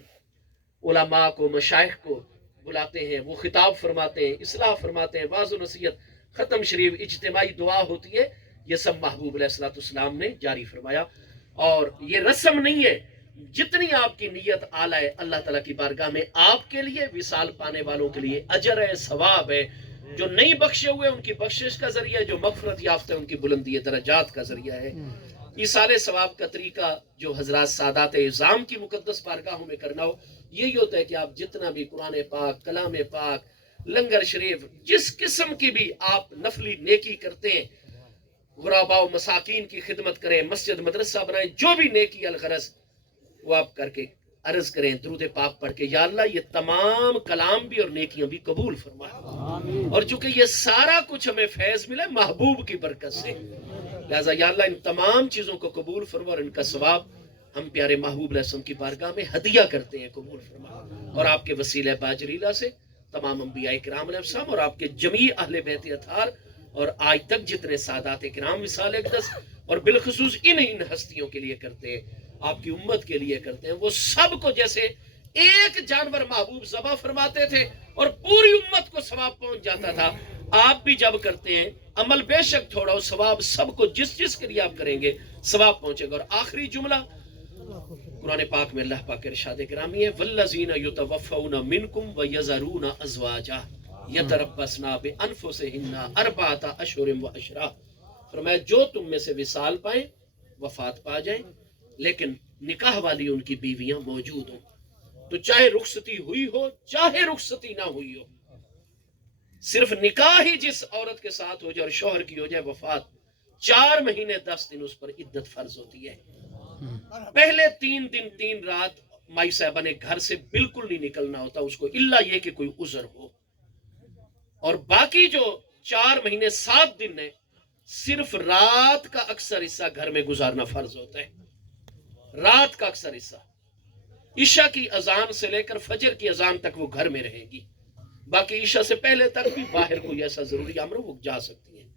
علماء کو مشائخ کو بلاتے ہیں. وہ خطاب فرماتے ہیں اصلاح فرماتے ہیں واعظ و نصیحت. ختم شریف اجتماعی دعا ہوتی ہے. یہ سب محبوب علیہ السلام نے جاری فرمایا اور یہ رسم نہیں ہے. جتنی آپ کی نیت اعلیٰ ہے اللہ تعالیٰ کی بارگاہ میں آپ کے لیے وصال پانے والوں کے لیے اجر ہے ثواب ہے. جو نہیں بخشے ہوئے ان کی بخشش کا ذریعہ ہے, جو مغفرت یافتہ ان کی بلندی درجات کا ذریعہ ہے. ایصال ثواب کا طریقہ جو حضرات سادات اعظام کی مقدس بارگاہوں میں کرنا ہو یہی ہوتا ہے کہ آپ جتنا بھی قرآن پاک کلام پاک لنگر شریف جس قسم کی بھی آپ نفلی نیکی کرتے ہیں غرباء و مساکین کی خدمت کریں مسجد مدرسہ بنائیں جو بھی نیکی الغرض وہ آپ کر کے عرض کریں درود پاک پڑھ کے یا اللہ یہ تمام کلام بھی اور نیکیاں بھی قبول فرما. اور چونکہ یہ سارا کچھ ہمیں فیض ملے محبوب کی برکت سے لہذا یا اللہ ان تمام چیزوں کو قبول فرما اور ان کا ثواب ہم پیارے محبوب علیہ السلام کی بارگاہ میں ہدیہ کرتے ہیں، قبول فرما، اور آپ کے وسیلہ باجریلا سے تمام انبیاء کرام علیہ السلام اور آپ کے جمیع اہل بیت اطہار اور آج تک جتنے سادات کرام مثال اقدس اور بالخصوص ان ہستیوں کے لیے کرتے ہیں، آپ کی امت کے لیے کرتے ہیں، وہ سب کو جیسے ایک جانور محبوب ذبح فرماتے تھے اور پوری امت کو ثواب پہنچ جاتا تھا، آپ بھی جب کرتے ہیں عمل بے شک تھوڑا ہو، ثواب سب کو جس جس کے لیے آپ کریں گے ثواب پہنچے گا۔ اور آخری جملہ قرآن پاک میں اللہ پاک کے ارشاد گرامی ہے، والذین یتوفون منکم ویذرون ازواجا یتربصن بانفسہن اربعۃ اشہر وعشرہ، فرمایا جو تم میں سے وصال پائیں، وفات پا جائیں، لیکن نکاح والی ان کی بیویاں موجود ہوں، تو چاہے رخصتی ہوئی ہو چاہے رخصتی نہ ہوئی ہو، صرف نکاح ہی جس عورت کے ساتھ ہو جائے اور شوہر کی ہو جائے وفات، 4 مہینے 10 دن اس پر عدت فرض ہوتی ہے۔ پہلے 3 دن 3 رات مائی صاحبہ نے گھر سے بالکل نہیں نکلنا ہوتا اس کو، الا یہ کہ کوئی عذر ہو، اور باقی جو 4 مہینے 7 دن ہے صرف رات کا اکثر حصہ گھر میں گزارنا فرض ہوتا ہے، رات کا اکثر حصہ، عشاء کی اذان سے لے کر فجر کی اذان تک وہ گھر میں رہے گی، باقی عشاء سے پہلے تک بھی باہر کوئی ایسا ضروری امر وہ جا سکتی ہیں،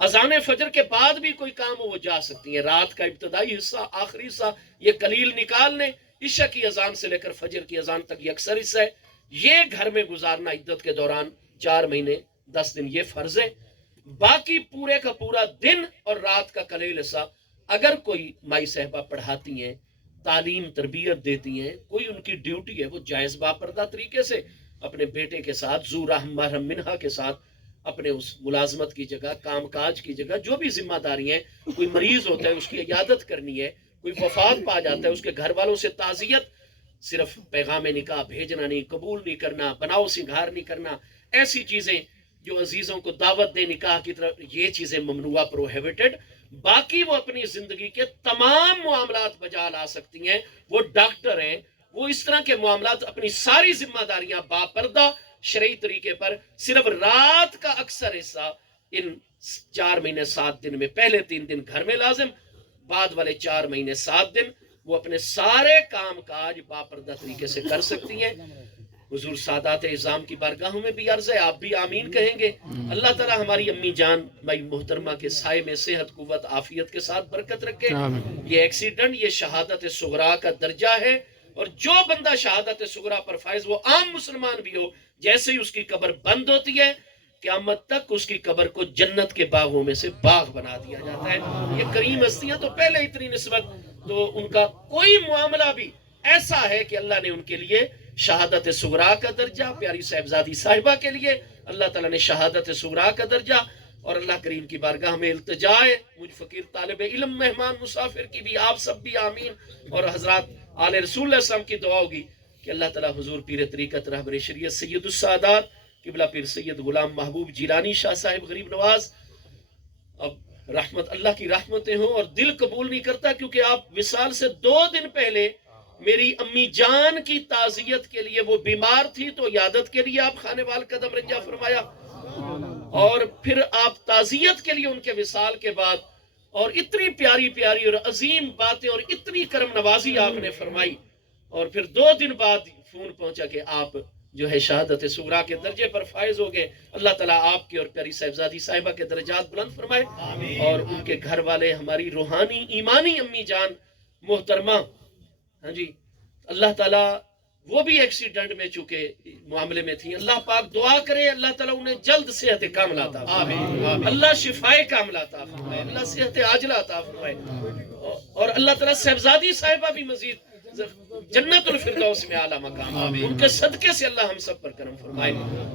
اذان فجر کے بعد بھی کوئی کام ہو وہ جا سکتی ہیں، رات کا ابتدائی حصہ آخری حصہ یہ قلیل نکال لیں، عشاء کی اذان سے لے کر فجر کی اذان تک یہ اکثر حصہ ہے، یہ گھر میں گزارنا عدت کے دوران 4 مہینے 10 دن یہ فرض ہے، باقی پورے کا پورا دن اور رات کا قلیل حصہ اگر کوئی مائی صاحبہ پڑھاتی ہیں، تعلیم تربیت دیتی ہیں، کوئی ان کی ڈیوٹی ہے، وہ جائز باپردہ طریقے سے اپنے بیٹے کے ساتھ ذو رحم محرم منہا کے ساتھ اپنے اس ملازمت کی جگہ کام کاج کی جگہ جو بھی ذمہ داری ہیں، کوئی مریض ہوتا ہے اس کی عیادت کرنی ہے، کوئی وفات پا جاتا ہے اس کے گھر والوں سے تعزیت، صرف پیغام نکاح بھیجنا نہیں، قبول نہیں کرنا، بناؤ سنگھار نہیں کرنا، ایسی چیزیں جو عزیزوں کو دعوت دے نکاح کی طرف، یہ چیزیں ممنوع پروہیبٹڈ، باقی وہ اپنی زندگی کے تمام معاملات بجا لا سکتی ہیں، وہ ڈاکٹر ہیں، وہ اس طرح کے معاملات اپنی ساری ذمہ داریاں باپردہ شرعی طریقے پر، صرف رات کا اکثر حصہ ان 4 مہینے 7 دن میں پہلے 3 دن گھر میں لازم، بعد والے 4 مہینے 7 دن وہ اپنے سارے کام کاج باپردہ طریقے سے کر سکتی ہیں۔ حضور سادات اعظام کی بارگاہوں میں بھی عرض ہے، آپ بھی آمین کہیں گے، اللہ تعالی ہماری امی جان بھائی محترمہ کے سائے میں صحت قوت عافیت کے ساتھ برکت رکھے، یہ ایکسیڈنٹ یہ شہادت صغرا کا درجہ ہے، اور جو بندہ شہادت صغرا پر فائز وہ عام مسلمان بھی ہو، جیسے ہی اس کی قبر بند ہوتی ہے قیامت تک اس کی قبر کو جنت کے باغوں میں سے باغ بنا دیا جاتا ہے۔ یہ کریم ہستیاں تو پہلے اتنی نسبت، تو ان کا کوئی معاملہ بھی ایسا ہے کہ اللہ نے ان کے لیے شہادت صغرا کا درجہ، پیاری صاحبزادی صاحبہ کے لیے اللہ تعالیٰ نے شہادت صغرا کا درجہ، اور اللہ کریم کی بارگاہ میں التجا ہے مجھ فقیر طالب علم مہمان مسافر کی بھی، آپ سب بھی آمین، اور حضرات آل رسول اللہ صلی اللہ علیہ وسلم کی دعا ہوگی کہ اللہ تعالیٰ حضور پیر طریقت رہبر شریعت سید السادات قبلہ پیر سید غلام محبوب جیلانی شاہ صاحب غریب نواز، اب رحمت اللہ کی رحمتیں ہوں، اور دل قبول نہیں کرتا کیونکہ آپ وصال سے 2 دن پہلے میری امی جان کی تعزیت کے لیے وہ بیمار تھی تو عیادت کے لیے آپ خانے وال قدم رنجا فرمایا، اور پھر آپ تعزیت کے لیے ان کے وصال کے بعد، اور اتنی پیاری پیاری اور عظیم باتیں اور اتنی کرم نوازی آپ نے فرمائی، اور پھر 2 دن بعد فون پہنچا کہ آپ جو ہے شہادت صغرا کے درجے پر فائز ہو گئے۔ اللہ تعالیٰ آپ کے اور پیاری صاحبزادی صاحبہ کے درجات بلند فرمائے، اور ان کے گھر والے ہماری روحانی ایمانی امی جان محترمہ، ہاں جی، اللہ تعالیٰ وہ بھی ایکسیڈنٹ میں چکے معاملے میں تھی، اللہ پاک دعا کرے اللہ تعالیٰ انہیں جلد صحت کاملہ عطا فرمائے، اللہ شفائے کاملہ عطا فرمائے، اللہ صحت عاجلہ عطا فرمائے، اور اللہ تعالیٰ صاحبزادی صاحبہ بھی مزید جنت الفردوس میں اعلیٰ مقام، ان کے صدقے سے اللہ ہم سب پر کرم فرمائے،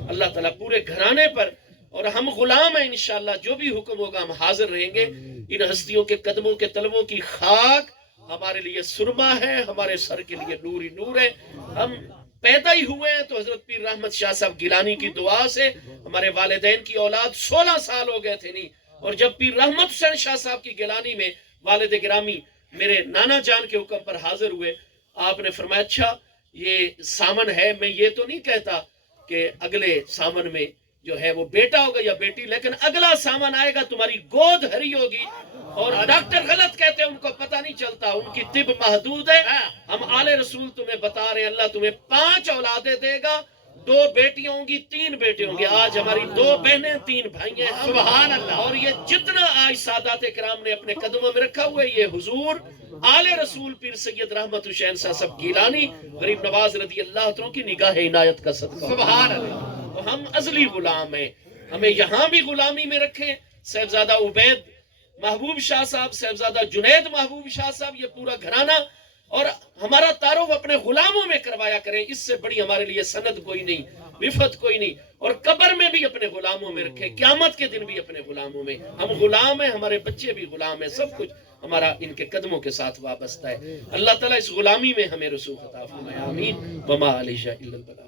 اللہ تعالیٰ پورے گھرانے پر، اور ہم غلام ہیں انشاءاللہ، جو بھی حکم ہوگا ہم حاضر رہیں گے، ان ہستیوں کے قدموں کے تلووں کی خاک ہمارے لیے سرما ہے، ہمارے سر کے لیے نور ہی نور ہے، ہم پیدا ہی ہوئے ہیں تو حضرت پیر رحمت شاہ صاحب گیلانی کی دعا سے ہمارے والدین کی اولاد 16 سال ہو گئے تھے نہیں، اور جب پیر رحمت حسین شاہ صاحب کی گیلانی میں والد گرامی میرے نانا جان کے حکم پر حاضر ہوئے، آپ نے فرمایا اچھا یہ سامن ہے، میں یہ تو نہیں کہتا کہ اگلے سامن میں جو ہے وہ بیٹا ہوگا یا بیٹی، لیکن اگلا سامان آئے گا تمہاری گود ہری ہوگی، اور ڈاکٹر غلط کہتے ہیں، ان کو پتہ نہیں چلتا، ان کی طب محدود ہے۔ ہم آل رسول تمہیں بتا رہے ہیں اللہ تمہیں 5 اولادیں دے گا، 2 بیٹیاں ہوں گی 3 بیٹے ہوں گے۔ آج ہماری 2 بہنیں 3 بھائی ہیں، سبحان اللہ۔ اور یہ جتنا آج سادات کرام نے اپنے قدموں میں رکھا ہوا ہے، یہ حضور آل رسول پیر سید رحمت حسین صاحب گیلانی غریب نواز رضی اللہ عنہ کی نگاہ عنایت کا صدقہ، سبحان اللہ۔ تو ہم ازلی غلام ہیں، ہمیں یہاں بھی غلامی میں رکھیں۔ صاحبزادہ عبید محبوب شاہ صاحب، صاحبزادہ جنید محبوب شاہ صاحب، یہ پورا گھرانہ، اور ہمارا تعارف اپنے غلاموں میں کروایا کریں، اس سے بڑی ہمارے لیے سند کوئی نہیں، وفد کوئی نہیں۔ اور قبر میں بھی اپنے غلاموں میں رکھیں، قیامت کے دن بھی اپنے غلاموں میں۔ ہم غلام ہیں، ہمارے بچے بھی غلام ہیں، سب کچھ ہمارا ان کے قدموں کے ساتھ وابستہ ہے۔ اللہ تعالیٰ اس غلامی میں ہمیں رسوخ عطا فرمائے، آمین۔ وما علیہ الا البلاغ۔